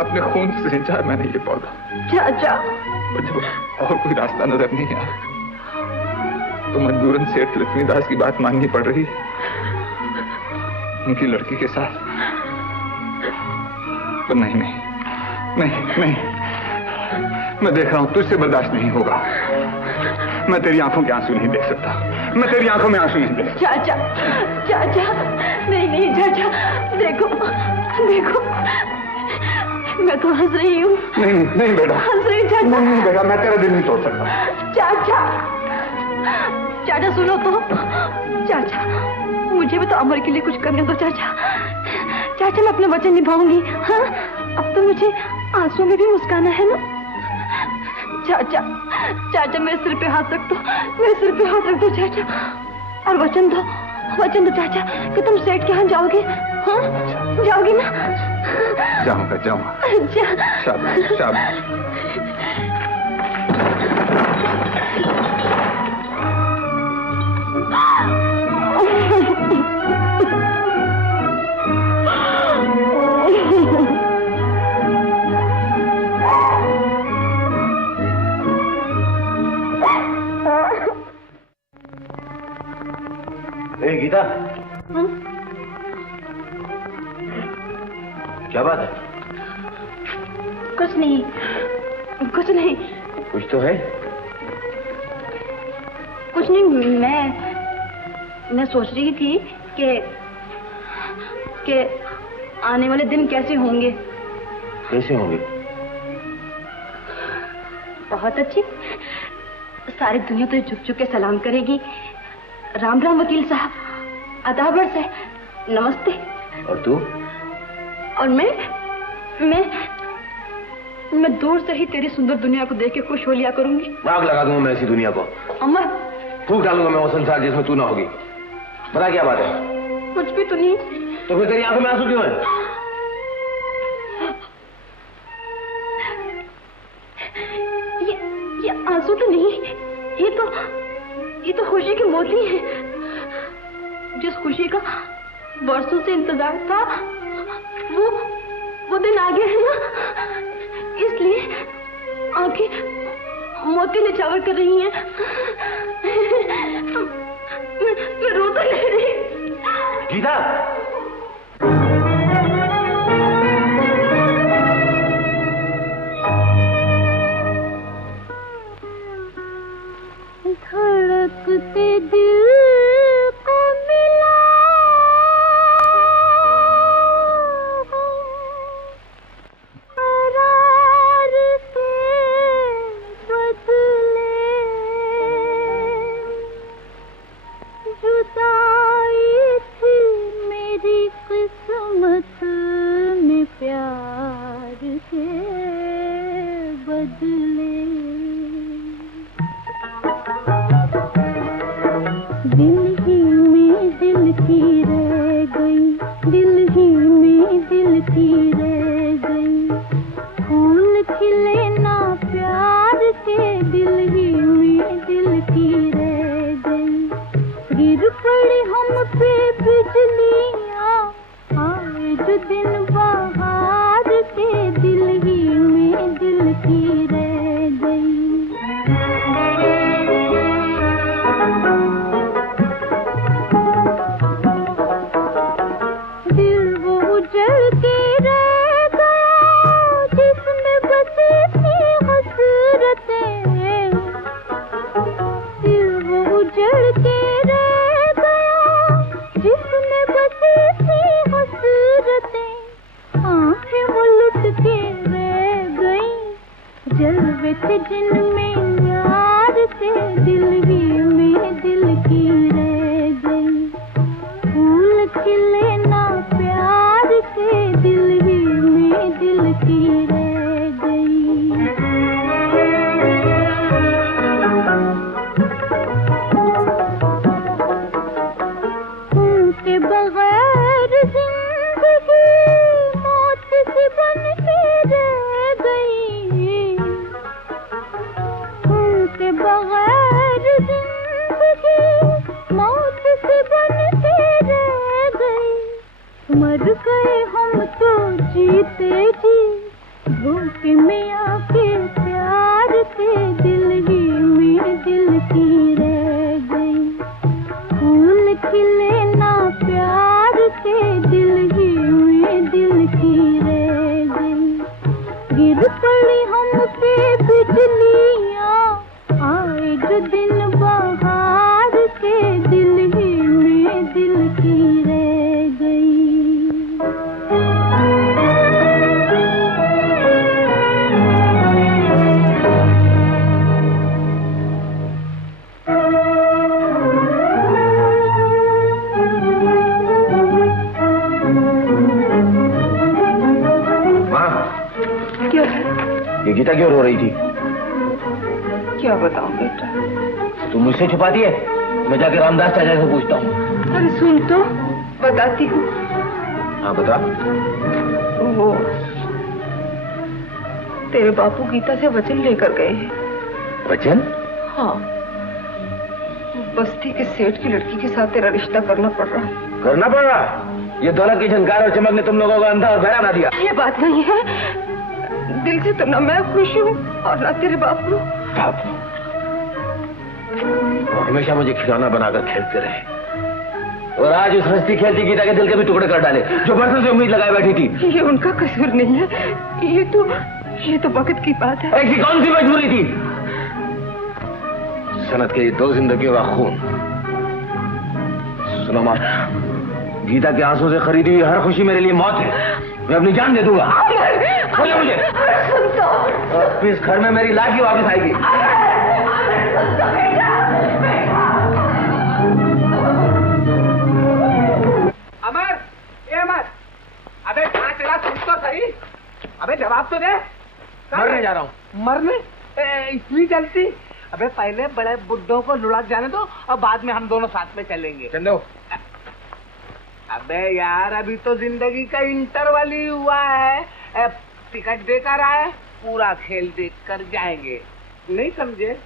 अपने खून से सिंचा मैंने ये पौधा। चाचा मुझे और कोई रास्ता नजर नहीं आया तो मजबूरन सेठ लक्ष्मीदास की बात माननी पड़ रही उनकी लड़की के साथ। पर नहीं नहीं नहीं नहीं, मैं देख रहा हूं तुझसे बर्दाश्त नहीं होगा। मैं तेरी आंखों के आंसू नहीं देख सकता, मैं तेरी आंखों में आंसू नहीं देख सकता। चाचा चाचा, नहीं नहीं चाचा, देखो देखो, मैं तो हंस रही हूँ। नहीं नहीं बेटा, हंस रही चाचा। नहीं बेटा, मैं तेरा दिल नहीं तोड़ सकता। चाचा चाचा सुनो तो, चाचा मुझे भी तो अमर के लिए कुछ करने दो चाचा। चाचा मैं अपना वचन निभाऊंगी। हाँ, अब तो मुझे आंसू में भी मुस्काना है ना। चाचा चाचा मेरे सिर पे हाथ रख दो, मेरे सिर पे हाथ रख दो चाचा, और वचन दो चाचा कि तुम सेठ के यहाँ जाओगे। हाँ जाओगे ना? जाऊंगा जाऊंगा। शाबाश शाबाश। गीता, क्या बात है? कुछ नहीं कुछ नहीं। कुछ तो है। कुछ नहीं, मैं सोच रही थी कि आने वाले दिन कैसे होंगे। कैसे होंगे? बहुत अच्छी। सारी दुनिया तो झुक झुक के सलाम करेगी। राम राम वकील साहब, अदाबर से नमस्ते। और तू? और मैं दूर से ही तेरी सुंदर दुनिया को देख के खुश हो लिया करूंगी। आग लगा दूंगा मैं ऐसी दुनिया को। अमर, फूंक डालूंगा मैं वो संसार जिसमें तू ना होगी। बता क्या बात है? कुछ भी तो नहीं। तो फिर तेरी आंखों में आंसू क्यों है? ये आंसू तो नहीं, ये तो खुशी के मोती हैं। जिस खुशी का बरसों से इंतजार था, वो दिन आ गया है ना, इसलिए आंखें मोती निछावर कर रही हैं। मैं रो तो नहीं रही। गीता, धड़कते दिल को मिला करार से बदले, जुदाई थी मेरी किस्मत में प्यार के बदले। दिल ही में दिल की रह गई, दिल ही में दिल की रह गई, फूल खिले ना प्यार के, दिल ही में दिल की रह गई। गिर पड़ी हम पे बिजलियां, आए जो दिन बहार के, दिल ही में दिल की रह गई। मर गए हम तो जीते जी, भूख में आके प्यार के दिल ही में दिल की रह गई। फूल खिले ना प्यार के दिल ही में दिल की रह गई। गिर पड़ी हम पे बिजलियाँ, आए जो दिन बहार के दिल ही में दिल की रह गई। क्या है? ये गीता क्यों रो रही थी? क्या बताऊं बेटा? तुम मुझसे छुपाती है? मैं जाके रामदास चाचा से पूछता हूँ। अरे सुन तो, बताती हूँ। हाँ बता। वो तेरे बापू गीता से वचन लेकर गए हैं। वचन? हाँ, बस्ती के सेठ की लड़की के साथ तेरा रिश्ता करना पड़ रहा है। करना पड़ रहा? ये दौलत की झनकार और चमक ने तुम लोगों को अंधा और बहरा बना दिया। ये बात नहीं है, दिल से तो ना मैं खुश हूँ और ना तेरे बापू। बापू हमेशा मुझे खिलौना बनाकर खेलते रहे, और आज उस हंसती खेलती गीता के दिल के भी टुकड़े कर डाले, जो बरसों से उम्मीद लगाए बैठी थी। ये उनका कसूर नहीं है, ये तो वक्त की बात है। ऐसी कौन सी मजबूरी थी? सनत के 2 जिंदगियों का खून। सुनो माँ, गीता के आंसू से खरीदी हुई हर खुशी मेरे लिए मौत है। मैं अपनी जान दे दूंगा। बोले मुझे, और इस घर में मेरी लाश ही वापस आएगी। अमर, ये अमर, अबे कहाँ चला? सुन तो सही। अबे जवाब तो दे। मरने जा रहा हूँ। मरने? इतनी जल्दी? अबे पहले बड़े बुड्ढों को लुढ़क जाने दो, और बाद में हम दोनों साथ में चलेंगे। चंदो। अबे यार, अभी तो जिंदगी का इंटरवल ही हुआ है। टिकट देकर आए, पूरा खेल देख कर जाएंगे। नहीं समझे?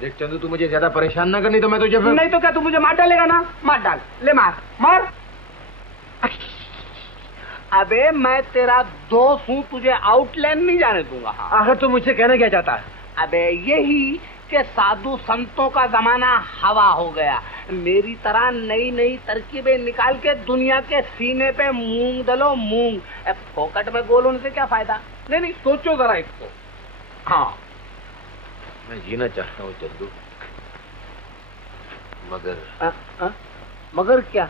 देख चंदू, तू मुझे ज्यादा परेशान ना करनी तो मैं तुझे नहीं तो क्या तू मुझे मार डालेगा ना? मार डाल, ले मार मार। अबे मैं तेरा दोस्त हूँ, तुझे आउटलाइन नहीं जाने दूंगा। आखिर तू मुझसे कहना क्या चाहता है? अबे यही कि साधु संतों का जमाना हवा हो गया। मेरी तरह नई नई तरकीबें निकाल के दुनिया के सीने पे मूंग दलो मूंग। फोकट में गोल होने से क्या फायदा? नहीं सोचो जरा इसको। हाँ, मैं जीना चाहता हूँ चंदू, मगर मगर क्या?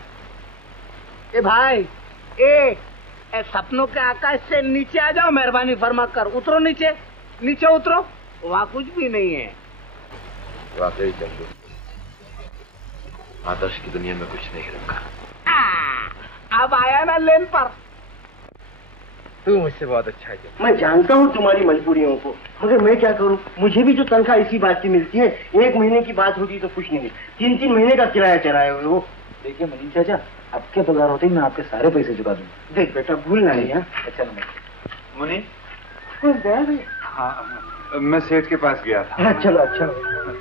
ए भाई, ए सपनों के आकाश से नीचे आ जाओ, मेहरबानी फरमा कर। उतरो नीचे, नीचे उतरो, वहाँ कुछ भी नहीं है। वाकई चंदू, आदर्श की दुनिया में कुछ नहीं रखा। अब आया ना लेन पर। तू मुझसे बहुत अच्छा है। मैं जानता हूँ तुम्हारी मजबूरियों को, मगर मैं क्या करूँ? मुझे भी तो तनख्वाह इसी बात की मिलती है। 1 महीने की बात होती तो कुछ नहीं, 3-3 महीने का किराया चलाए हुए हो। देखिए मनीष चाचा, आपके पगार होते ही मैं आपके सारे पैसे चुका दूंगा। देख बेटा, भूलना नहीं। अच्छा मुनि, भाई। हाँ, मैं सेठ के पास गया था। चलो अच्छा,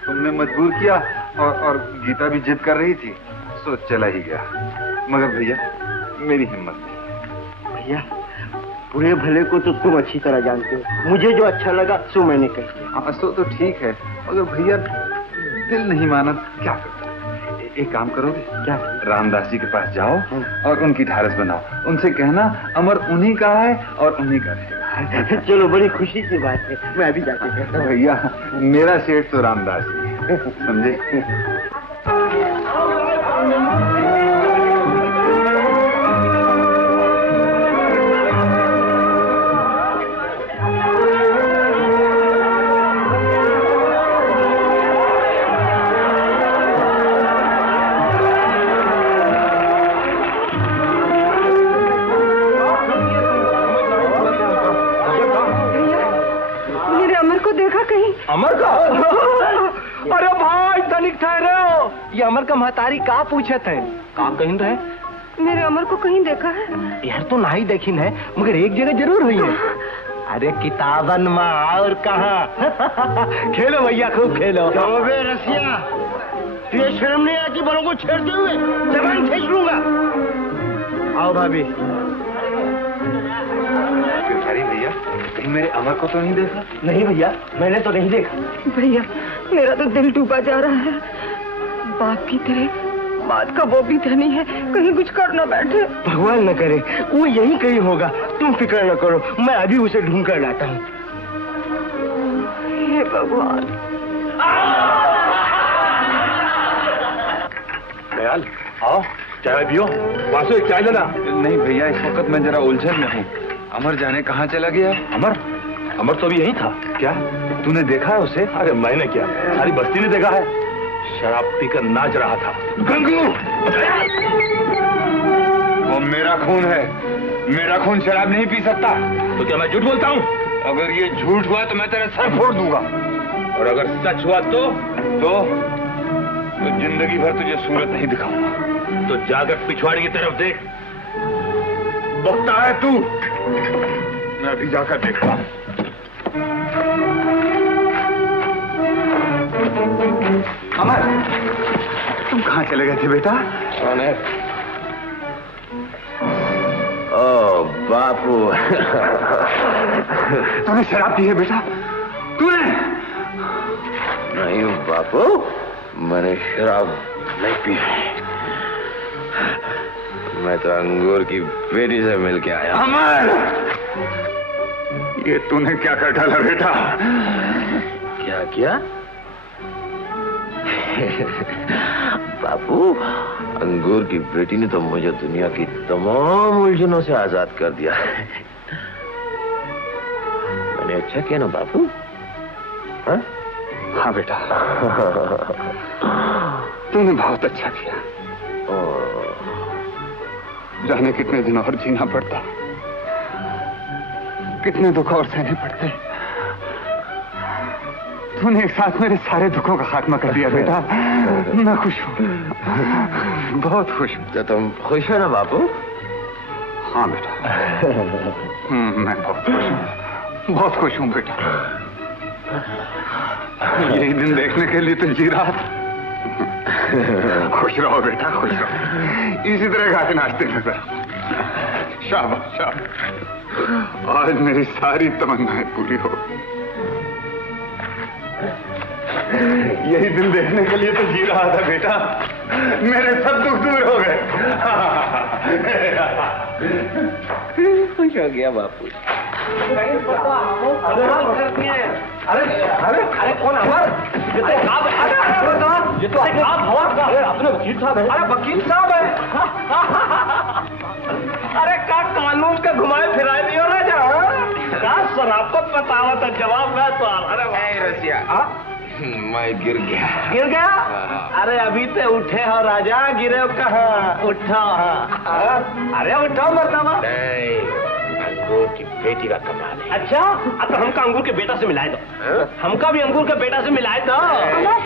तुमने मजबूर किया, और गीता भी जिद कर रही थी, सो चला ही गया। मगर भैया, मेरी हिम्मत नहीं। भैया, बुरे भले को तो तुम अच्छी तरह जानते हो। मुझे जो अच्छा लगा सो मैंने कह दिया। हाँ, सो तो ठीक है, मगर भैया दिल नहीं माना, क्या करते? एक काम करोगे क्या? रामदास जी के पास जाओ और उनकी ढारस बनाओ। उनसे कहना अमर उन्हीं का है और उन्हीं का रहेगा। चलो, बड़ी खुशी की बात है। मैं अभी जाके कहता हूँ। भैया, मेरा सेठ तो रामदास जी है, समझे? अमर का? अरे भाई, तनिक ठहरे हो। ये अमर का महतारी का पूछे थे? काम कहीं रहे? मेरे अमर को कहीं देखा है? यार तो नहीं देखी है, मगर एक जगह जरूर हुई है। अरे किताबन में, और कहाँ? खेलो भैया, खूब खेलो। रसिया, तुझे शर्म नहीं आती बड़ों को छेड़ते हुए? जबान खींच लूंगा। आओ भाभी। भिखारी भैया, कहीं मेरे अमर को तो नहीं देखा? नहीं भैया, मैंने तो नहीं देखा। भैया मेरा तो दिल डूबा जा रहा है। बाप की तरह बात का वो भी धनी है, कहीं कुछ कर न बैठे। भगवान न करे, वो यही कहीं होगा, तुम फिक्र न करो, मैं अभी उसे ढूंढ कर लाता हूँ। हे भगवान। दयाल, आओ चाय पियो। वासु एक चाय लेना। नहीं भैया, इस वक्त मैं जरा उलझन में हूँ। अमर जाने कहाँ चला गया? अमर? अमर तो अभी यही था। क्या तूने देखा है उसे? अरे मैंने क्या, सारी बस्ती ने देखा है। शराब पीकर नाच रहा था। गंगू, वो मेरा खून है, मेरा खून शराब नहीं पी सकता। तो क्या मैं झूठ बोलता हूँ? अगर ये झूठ हुआ तो मैं तेरा सर फोड़ दूंगा। और अगर सच हुआ तो जिंदगी भर तुझे सूरत नहीं दिखाऊंगा। तो जाकर पिछवाड़ी की तरफ देख। बकता है तू, मैं अभी जाकर देखता हूँ। अमर, तुम कहाँ चले गए थे बेटा? कौन है? ओ बापू। तूने शराब पी है बेटा? तूने? नहीं बापू, मैंने शराब नहीं पी है। मैं तो अंगूर की बेटी से मिलके आया। अमर, ये तूने क्या कर डाला बेटा? क्या किया? बापू, अंगूर की बेटी ने तो मुझे दुनिया की तमाम उलझनों से आजाद कर दिया। मैंने अच्छा किया ना बापू? हाँ? हाँ बेटा, तूने बहुत अच्छा किया। जाने कितने दिन और जीना पड़ता, कितने दुख और सहने पड़ते। तूने एक साथ मेरे सारे दुखों का खात्मा कर दिया बेटा। मैं खुश हूँ, बहुत खुश हूँ। तो तुम खुश हो ना बापू? हाँ बेटा, मैं बहुत खुश हूँ, बहुत खुश हूँ बेटा। यही दिन देखने के लिए तो जी रहा था। खुश रहो बेटा, खुश रहो, इसी तरह गाते नाचते नजर। शाबाश शाबाश, आज मेरी सारी तमन्नाएं पूरी हो गई। यही दिन देखने के लिए तो जी रहा था बेटा, मेरे सब दुख दूर हो गए। खुश हो गया बापू। अरे कौन अमर? ये तो अपने वकील साहब है। अरे वकील साहब है। अरे का कानून के घुमाए फिराए नहीं हो रहा जा? शराफत बतावा तो जवाब मैं तो। अरे रसिया, मैं गिर गया। गिर गया? अरे अभी तो उठे हो राजा, गिरे हो कहाँ? उठो। अरे उठो मरतबा। नहीं, अंगूर की बेटी का कमाल है। अच्छा, अब तो हमका अंगूर के बेटा से मिलाए दो। हमका भी अंगूर के बेटा से मिलाए दो। अमर,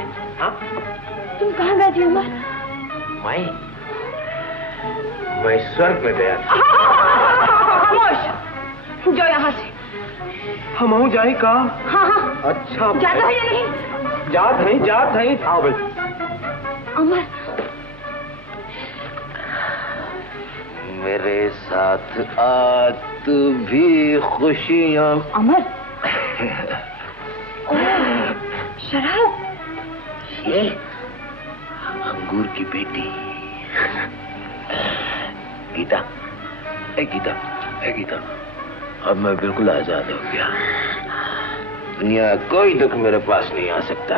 तुम कहाँ गए थे अमर? मैं स्वर्ग में गया था। खामोश, जाओ यहाँ से। हम आऊँ जाए का? हाँ हाँ। अच्छा, जाता है या नहीं? जात नहीं। आओ भाई। अमर, मेरे साथ आ तू भी खुशियाँ। अमर, शराब? ये अंगूर की बेटी गीता। गीता, अब मैं बिल्कुल आजाद हो गया। दुनिया कोई दुख मेरे पास नहीं आ सकता।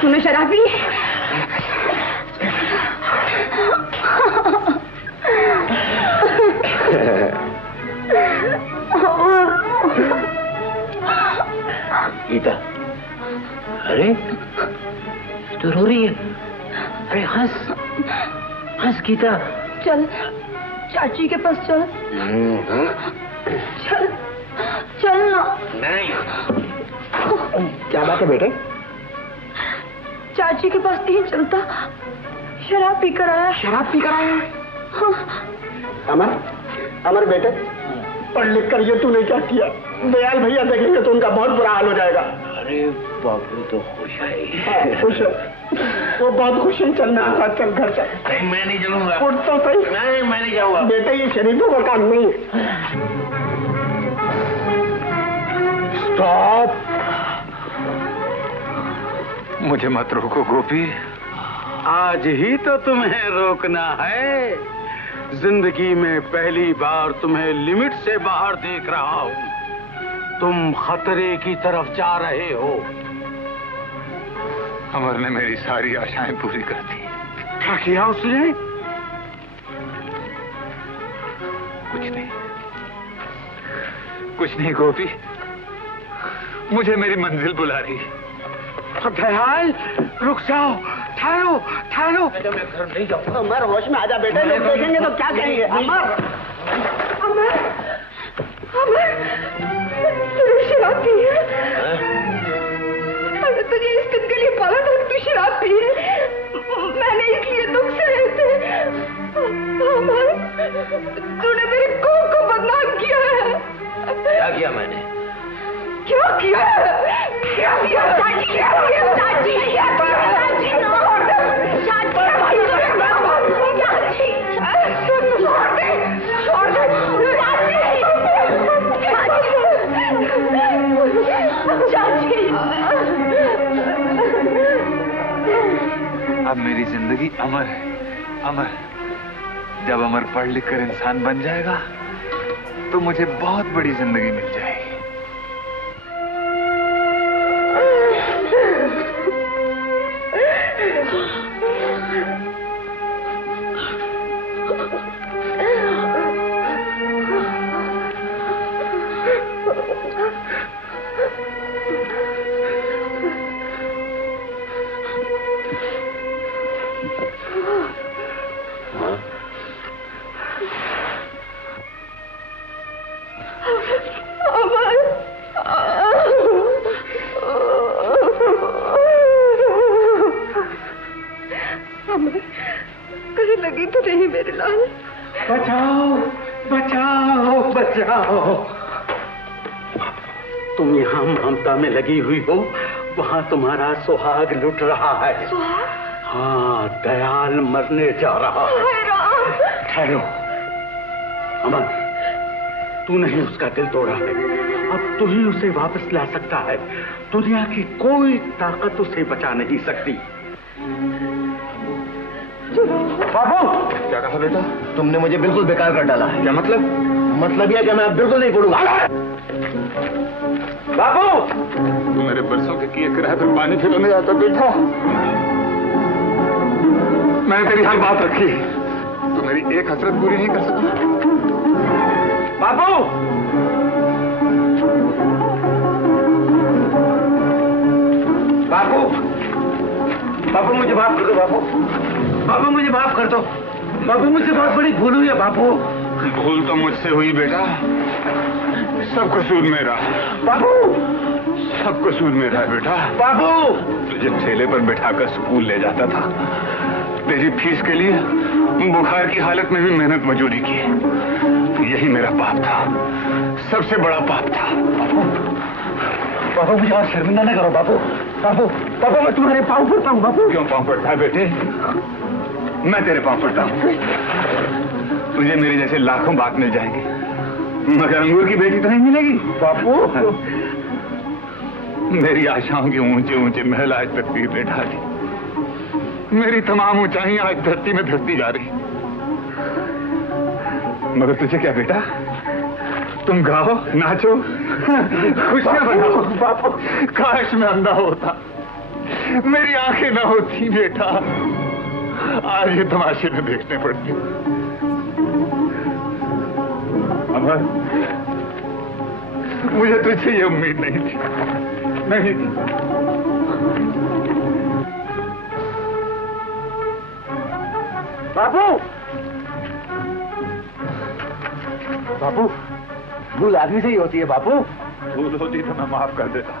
तूने शराब पी? गीता, अरे तो रो रही है? अरे हंस गीता। चल चाची के पास चल। चल ना। नहीं। क्या बात है बेटे? चाची के पास नहीं चलता, शराब पी कर आया। शराब पी कर आया? हाँ। अमर बेटे, पढ़ लिख कर ये तूने क्या किया? दयाल भैया देखेंगे तो उनका बहुत बुरा हाल हो जाएगा। अरे बाबू तो खुश है खुश है, वो बहुत खुश है। चलना साथ, चल घर चल। मैं नहीं जाऊंगा। उठ तो सही। नहीं, मैं नहीं जाऊंगा। बेटा ये शरीफों का काम नहीं है। स्टॉप, मुझे मत रोको गोपी। आज ही तो तुम्हें रोकना है। जिंदगी में पहली बार तुम्हें लिमिट से बाहर देख रहा हूँ। तुम खतरे की तरफ जा रहे हो। अमर ने मेरी सारी आशाएं पूरी कर दी। क्या किया उसने? कुछ नहीं गोपी, मुझे मेरी मंजिल बुला रही। दयाल, रुक जाओ, ठहरो ठहरो। मैं घर नहीं जाऊंगा। अमर होश में आजा बेटा, लोग देखेंगे तो क्या कहेंगे? अमर, अमर, अमर, तुझे शराब पी है? अरे तुझे इस दिन के लिए पाला था, तू शराब पी है। मैंने इसलिए दुख सहे थे। अमर, तूने मेरी कोख को बदनाम किया है। क्या किया मैंने? क्या किया? क्या किया? चाची, क्या किया? चाची, क्या किया? चाची, छोड़ दे। चाची, छोड़ दे, छोड़ दे। चाची, अब मेरी जिंदगी अमर है, अमर। जब अमर पढ़ लिख कर इंसान बन जाएगा तो मुझे बहुत बड़ी जिंदगी मिल जाएगी। कहीं लगी तो नहीं मेरे लाल? बचाओ, बचाओ, बचाओ। तुम यहाँ ममता में लगी हुई हो, वहाँ तुम्हारा सुहाग लुट रहा है। हाँ, दयाल मरने जा रहा है। ठहरो अमन, तूने ही उसका दिल तोड़ा है, अब तू ही उसे वापस ला सकता है। दुनिया की कोई ताकत उसे बचा नहीं सकती। बाबू, क्या कहा बेटा? तुमने मुझे बिल्कुल बेकार कर डाला है। क्या मतलब? मतलब यह कि मैं अब बिल्कुल नहीं पढ़ूंगा। बाबू, तू मेरे बरसों के किए किराए पर पानी फिरने जाता बेटा। मैंने तेरी हर बात रखी, तू मेरी एक हसरत पूरी नहीं कर सका। बाबू, बाबू, बाबू मुझे माफ कर दो। बाबू, बाबू मुझे माफ कर दो। बाबू मुझसे बहुत बड़ी भूल हुई है। बाबू, भूल तो मुझसे हुई बेटा, सब कसूर मेरा। बाबू, सब कसूर मेरा है बेटा। बाबू, तुझे ठेले पर बैठाकर स्कूल ले जाता था, तेरी फीस के लिए बुखार की हालत में भी मेहनत मजदूरी की। यही मेरा पाप था, सबसे बड़ा पाप था। बाबू मुझे आज शर्मिंदा न करो। बाबू, बाबू, बाबू मैं तुम्हारे पाँव पड़ता हूँ। बाबू, क्यों पाँव पड़ता है बेटे? मैं तेरे पाँव पड़ता हूँ। तुझे मेरे जैसे लाखों बात मिल जाएंगे, मगर अंगूर की बेटी तो नहीं मिलेगी। बाबू, मेरी आशाओं के ऊंचे ऊंचे महल आज धरती पे ढाली, मेरी तमाम ऊंचाइयां आज धरती में धरती जा रही। मगर तुझे क्या बेटा, तुम गाओ, नाचो, खुशियां मनाओ। बाबू, काश मैं अंधा होता, मेरी आंखें ना होती बेटा, आज ये तमाशे में देखने पड़ते। अमर, मुझे तुझसे ये उम्मीद नहीं थी, नहीं थी। बाबू, बाबू, भूल आदमी से ही होती है। बाबू, भूल होती तो मैं माफ कर देता,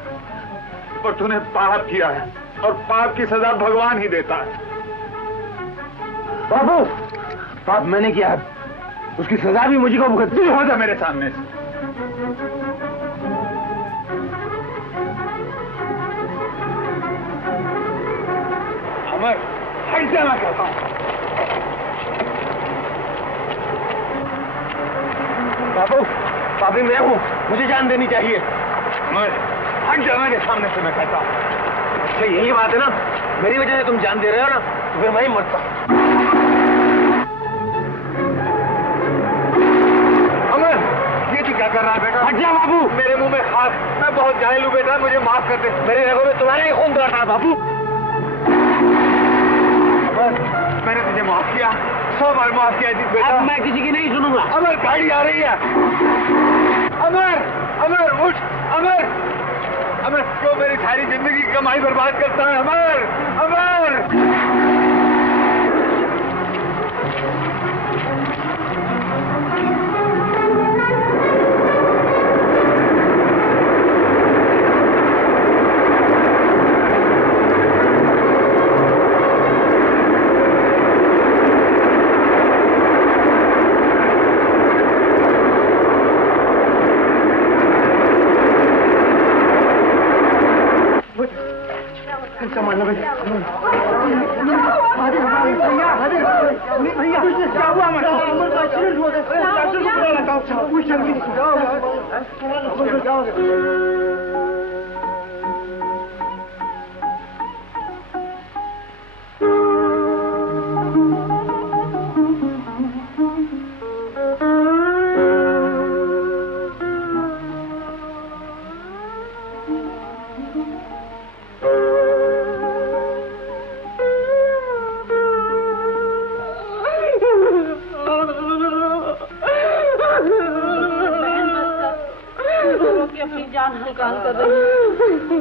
पर तूने पाप किया है और पाप की सजा भगवान ही देता है। बाबू, पाप मैंने किया है, उसकी सजा भी मुझे को भुगतनी हो जा मेरे सामने से। अमर हट जा, मैं कहता हूँ। बाबू, भाभी मैं हूँ, मुझे जान देनी चाहिए। अमर हट जा मेरे सामने से, मैं कहता हूँ। अच्छा यही बात है ना, मेरी वजह से तुम जान दे रहे हो ना, तो फिर मैं ही मरता। अमर ये तू क्या कर रहा है बेटा? हट जा बाबू, मेरे मुंह में खास, मैं बहुत जाहिल हूँ बेटा, मुझे माफ कर दे। मेरे रगों में तुम्हारा ही खून दौड़ रहा है बाबू। अमर मैंने तुझे माफ किया, 100 बार माफ किया बेटा। अब मैं किसी की नहीं सुनूंगा। अमर गाड़ी आ रही है। अमर अमर उठ, अमर अमर क्यों मेरी सारी जिंदगी की कमाई बर्बाद करता है? अमर अमर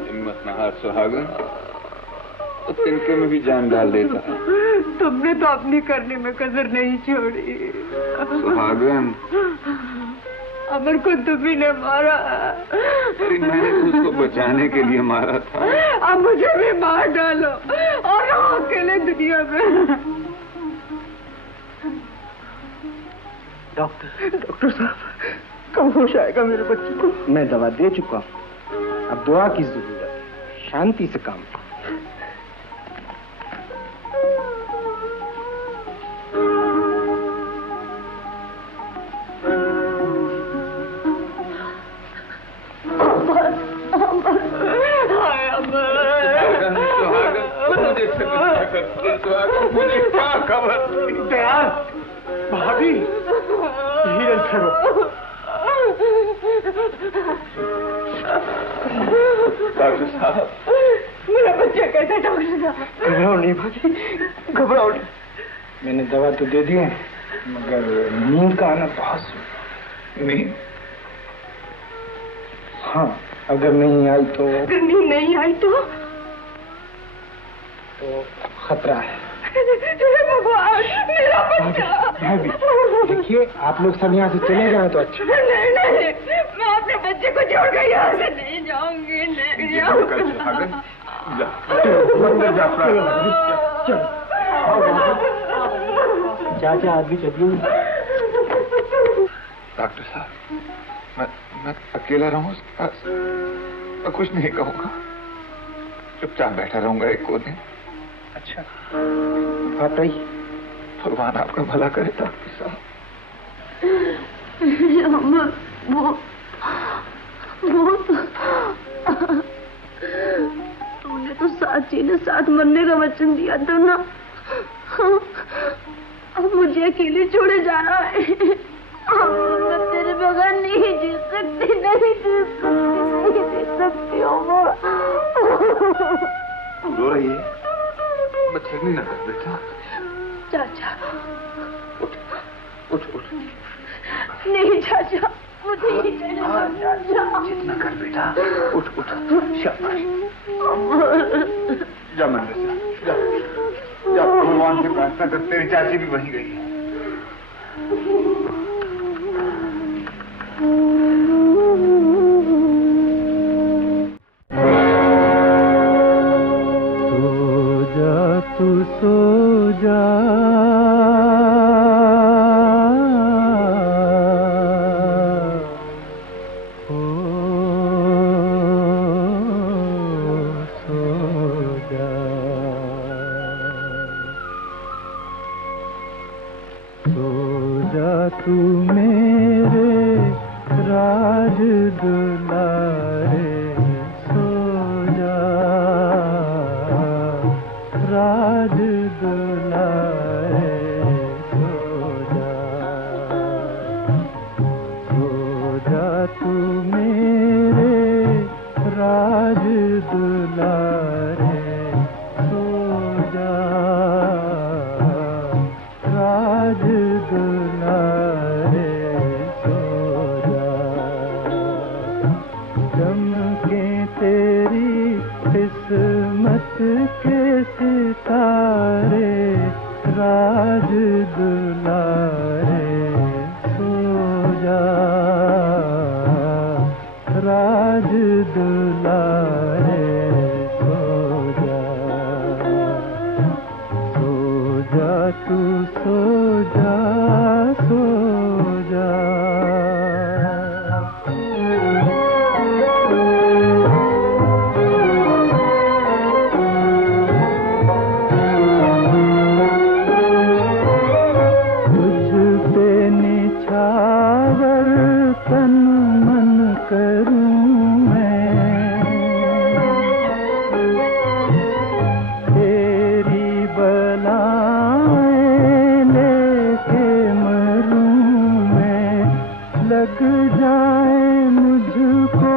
हिम्मत न हार सुहागन, तो तिनके में भी जान डाल देता है। तुमने तो अपनी करने में कसर नहीं छोड़ी। सुहागन अमर को तुम्ही ने मारा। अरे मैंने तो उसको बचाने के लिए मारा था। अब मुझे भी मार डालो और रहो अकेले दुनिया में। डॉक्टर साहब, कब होश आएगा मेरे बच्चे को? मैं दवा दे चुका हूँ, अब दुआ की जरूरत है, शांति से काम। मुझे क्या खबर? दयाल, भाभी, धीरज करो। डॉक्टर साहब, मेरा बच्चा कैसा? डॉक्टर साहब घबराओ नहीं भाभी, घबराओ नहीं। मैंने दवा तो दे दी है, मगर नींद का आना बहुत। नींद? हाँ, अगर नहीं आई तो? अगर नींद नहीं आई तो खतरा है। भगवान, मेरा बच्चा। भाभी, देखिए आप लोग सब यहाँ से चले जाएं तो अच्छा। नहीं नहीं, मैं अपने बच्चे को छोड़कर यहाँ से नहीं जाऊंगी, नहीं जाऊंगी। चाचा आप भी चलिए। डॉक्टर साहब, मैं अकेला रहूं उसके पास? मैं कुछ नहीं कहूंगा, चुपचाप बैठा रहूंगा एक कोने। अच्छा, आप रही। भगवान आपका भला करे डॉक्टर साहब। तूने तो साथ जीने साथ मरने का वचन दिया था ना। अब मुझे अकेले छोड़े जाना है। मैं तेरे बगैर नहीं जी सकती, नहीं जी सकती हूँ। रो रही है? बचनी ना कर बेटा। चाचा उठ उठ उठ। नहीं चाचा, मुझे ही चाचा। जितना कर बेटा, उठ उठ। शाबाश। जा मंदिर से, जा जा, भगवान से प्रार्थना कर, तेरी चाची भी वहीं गई है। तू सो जा, सो जा। मेरे राज दुलारे सो जा, राज दुलारे सो जा तू मेरे राज दुलारे सो जा, राज दुलारे सो जा। चमके तेरी किस्मत के सितारे, राज दुलारे सो जा, राज दुलारे सो जा, सो जा तू सो जा, सो जा। तुझ पे निछावर तन मन करूं मैं, तेरी बलाएं लेके मरूं मैं। लग जाए मुझको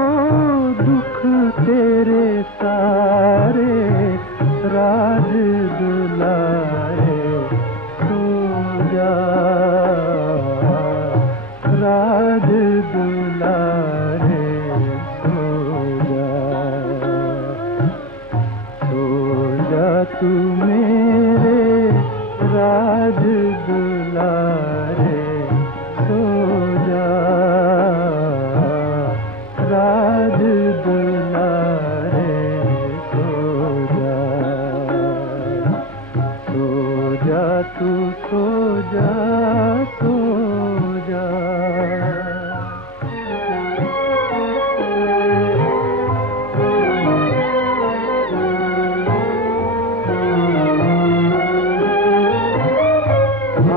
दुख तेरे सारे, राज दुलारे सो जा, राज दुलारे सो जा तू मेरे राज दुलारे सो जा, राज दुलारे सो जा तू सो जा, सो जा।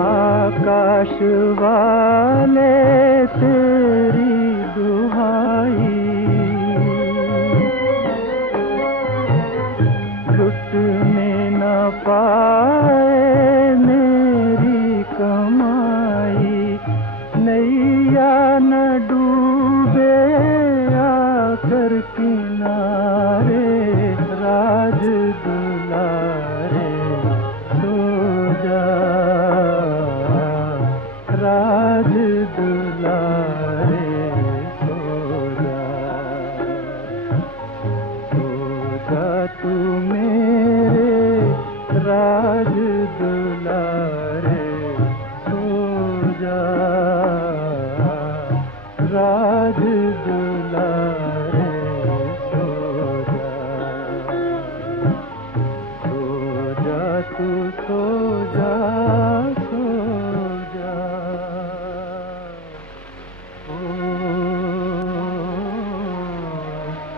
आकाश वाले तेरी दुहाई, लुटने न पाए मेरी कमाई। नैया न डूबे आकर किनारे, राज दुलारे सो जा, राज दुलारे सो जा तू मेरे राज दुलारे सो जा, राज दुलारे सो जा तू सो जा, सो जा। ओ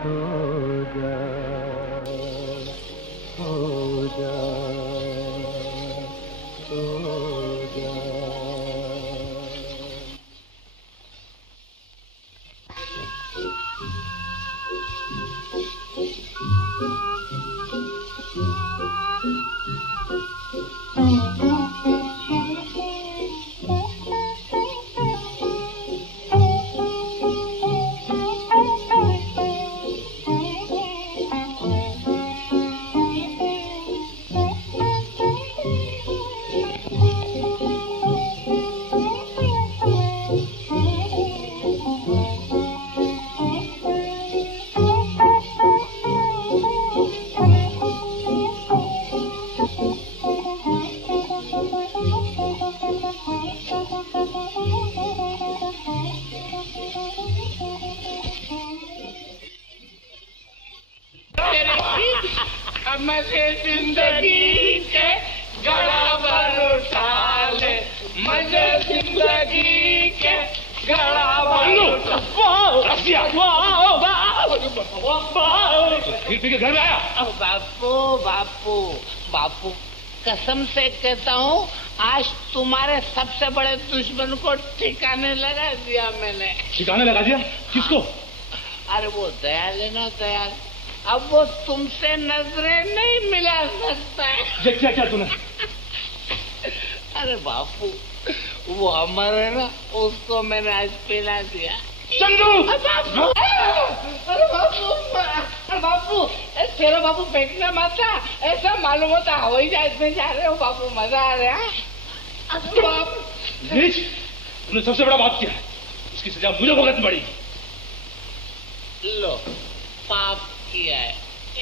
सो जा, सो जा, सो जा। मजे जिंदगी के गड़ावर उठा ले, मजे जिंदगी के गड़ावर फिर घर में आया। बापू बापू बापू कसम से कहता हूँ आज तुम्हारे सबसे बड़े दुश्मन को ठिकाने लगा दिया मैंने। ठिकाने लगा दिया? किसको? अरे वो दयाल है ना, दयाल। अब वो तुमसे नजरें नहीं मिला सकता है। क्या क्या तूने? अरे बापू, वो अमर है ना, उसको मैंने आज पिला दिया। चंदू! अरे बापू, तेरा बापू फेंकना मत था, ऐसा मालूम होता हवाई जहाज में जा रहे हो बापू, मजा आ रहा है। नीच, तुमने सबसे बड़ा बात किया है, उसकी सजा मुझे भुगतनी पड़ी। लो, पाप किया है,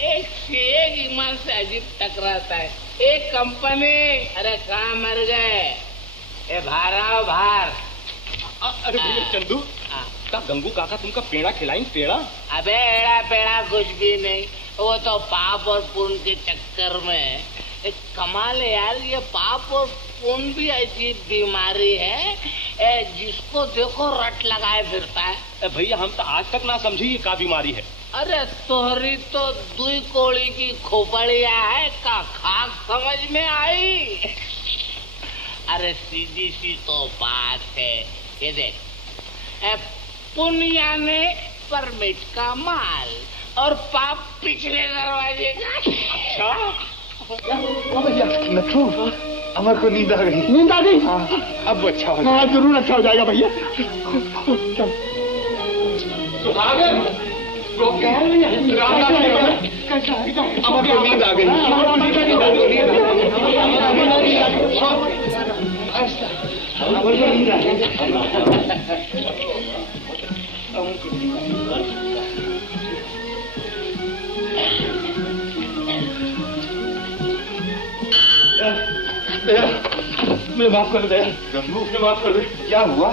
एक से एक ईमान से अजीब टकराता है। एक कंपनी, अरे कहाँ मर गए? ए भारा भार। अरे भैया चंदू, का गंगू काका तुमका पेड़ा खिलाएं? पेड़ा? अबे एड़ा पेड़ा कुछ भी नहीं, वो तो पाप और पुण्य के चक्कर में। एक कमाल है यार, ये पाप और पुण्य भी ऐसी बीमारी है जिसको देखो रट लगाए फिरता है। भैया हम तो आज तक ना समझी ये का बीमारी है। अरे तोहरी तो दुई कोड़ी की खोपड़िया है का खाक समझ में आई। अरे सीधी सी तो बात है, ये देख, पुण्य ने परमिट का माल और पाप पिछले दरवाजे का। अच्छा नथु, अमर को नींद आ गई। नींद आ गई? अब अच्छा हो जाएगा। जरूर अच्छा हो जाएगा भैया। अमर को नींद आ गई। मैं माफ कर दे गंगू, मैं माफ कर दे। क्या हुआ?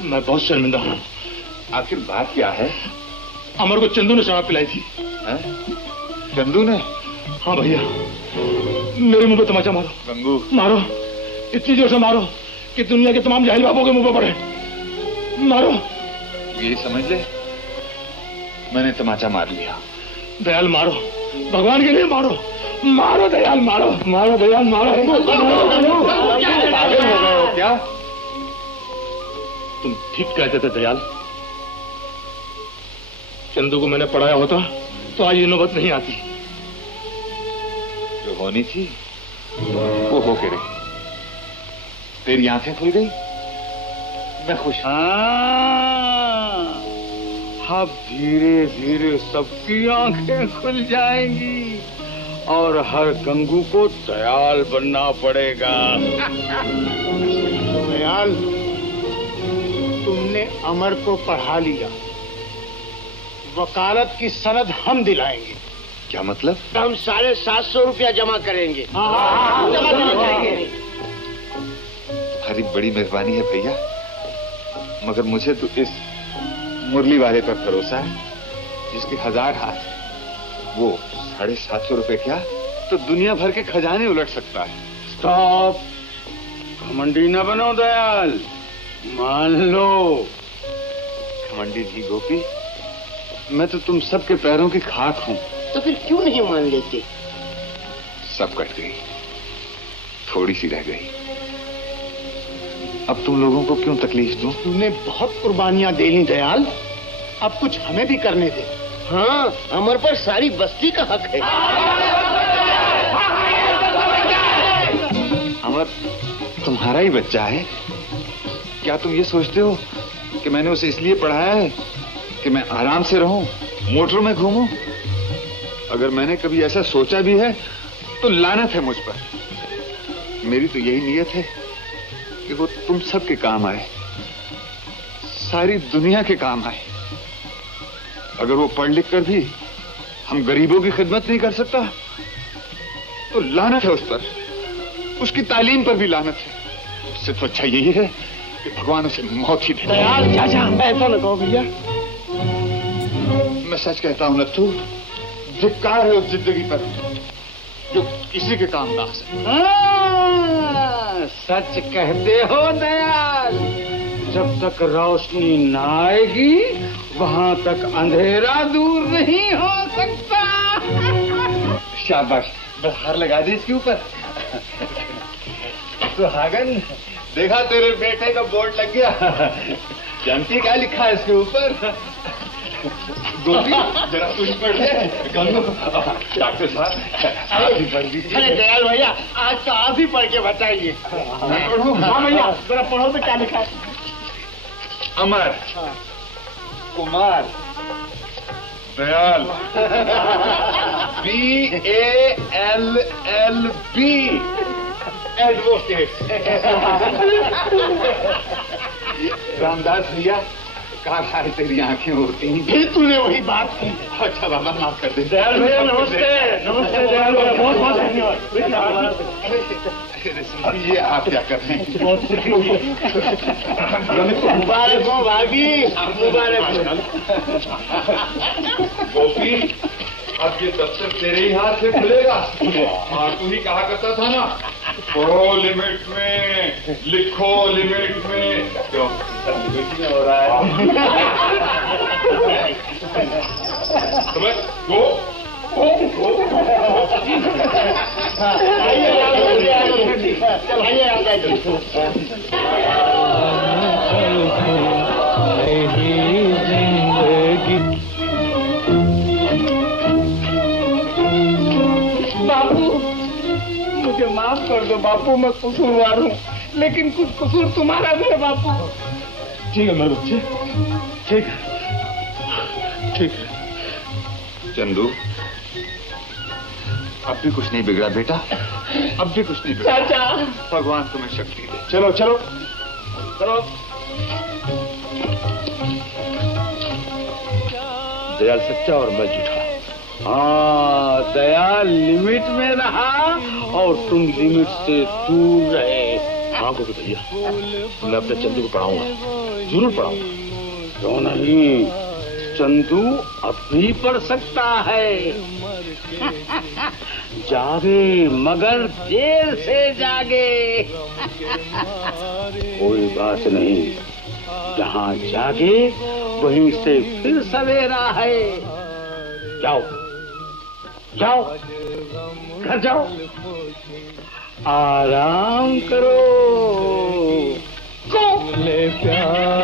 मैं बहुत शर्मिंदा हूँ। आखिर बात क्या है? अमर को चंदू ने शराब पिलाई थी। चंदू ने? हाँ भैया, मेरे मुंह पे तमाचा मारो। गंगू मारो, इतनी जोर से मारो कि दुनिया के तमाम जाहिल बापों के मुंह पे पड़े। मारो। ये समझ ले, मैंने तमाचा मार लिया। दयाल मारो, भगवान के लिए मारो। मारो दयाल, मारो मारो दयाल, मारो। पागल हो गए हो क्या? तुम ठीक कहते थे दयाल। चंदू को मैंने पढ़ाया होता तो आज ये नौबत नहीं आती। जो होनी थी वो हो के रही। तेरी आंखें खुल गई, मैं खुश। अब धीरे धीरे सबकी आंखें खुल जाएंगी और हर गंगू को दयाल बनना पड़ेगा। दयाल, तुमने अमर को पढ़ा लिया, वकालत की सनद हम दिलाएंगे। क्या मतलब? हम 750 रुपया जमा करेंगे। तुम्हारी बड़ी मेहरबानी है भैया, मगर मुझे तो इस मुरली वाले पर भरोसा है जिसके 1000 हाथ। वो 750 रुपए क्या तो दुनिया भर के खजाने उलट सकता है। स्टॉप, घमंडी न बनो दयाल, मान लो। घमंडी जी गोपी, मैं तो तुम सबके पैरों की खाक हूँ। तो फिर क्यों नहीं मान लेते? सब कट गई, थोड़ी सी रह गई। अब तुम लोगों को क्यों तकलीफ दूं? तूने बहुत कुर्बानियां दे ली दयाल, अब कुछ हमें भी करने दे। हाँ, अमर पर सारी बस्ती का हक है। अमर तुम्हारा ही बच्चा है। क्या तुम ये सोचते हो कि मैंने उसे इसलिए पढ़ाया है कि मैं आराम से रहूं, मोटरों में घूमूं? अगर मैंने कभी ऐसा सोचा भी है तो लानत है मुझ पर। मेरी तो यही नीयत है कि वो तुम सबके काम आए, सारी दुनिया के काम आए। अगर वो पढ़ लिख कर भी हम गरीबों की खिदमत नहीं कर सकता तो लानत है उस पर, उसकी तालीम पर भी लानत है। उससे तो अच्छा यही है कि भगवान उसे मौत ही दे। दयाल चाचा, ऐसा न कहो भैया। मैं सच कहता हूं नत्थू, धिक्कार है उस जिंदगी पर जो किसी के काम ना आ सके। सच कहते हो दयाल, जब तक रोशनी न आएगी वहां तक अंधेरा दूर नहीं हो सकता। शाबाश, बस हार लगा दे इसके ऊपर। सुहागन, देखा तेरे बेटे का बोर्ड लग गया। जानती क्या लिखा है इसके ऊपर? गोपी, जरा तू ही पढ़ ले। गंगू, डॉक्टर साहब आप ही पढ़ लीजिए। अरे दयाल भैया, आज तो आप ही पढ़ के बताइए। मैं पढ़ूं? हाँ भैया, जरा पढ़ो तो क्या लिखा है। अमर, कुमार, दयाल, BALLB, एडवोकेट। रामदास भैया, कहाँ सारी तेरी आंखें होती हैं? फिर तूने वही बात की। अच्छा बाबा, माफ कर दे। दयाल भैया नमस्ते। नमस्ते दयाल भैया, बहुत बहुत धन्यवाद। ये आप क्या कर रहे हैं? बहुत खुशी हुई। मुबारक हो भाभी, मुबारक हो। गोपी, अब ये दफ्तर तेरे ही हाथ से खुलेगा। और तू ही कहा करता था ना, पढ़ो लिमिट में, लिखो लिमिट में। क्यों लिमिट में हो रहा है? तुम्हें गो बापू, मुझे माफ कर दो बापू, मैं कसूरवार हूँ, लेकिन कुछ कसूर तुम्हारा भी है बापू। ठीक है मेरे बच्चे, ठीक है, ठीक है। चंदू, अब भी कुछ नहीं बिगड़ा बेटा, अब भी कुछ नहीं बिगड़ा। चाचा, भगवान तुम्हें शक्ति दे। चलो चलो चलो। दयाल सच्चा और मैं झूठा। हाँ, दयाल लिमिट में रहा और तुम लिमिट से दूर रहे। हाँ गोपी भैया, मैं अपने चंदू को पढ़ाऊंगा, जरूर पढ़ाऊंगा। क्यों नहीं, चंदू अब भी पढ़ सकता है। जागे मगर देर से जागे। कोई बात नहीं, जहाँ जागे वहीं से फिर सवेरा है। जाओ जाओ, घर जाओ, आराम करो। ले प्यार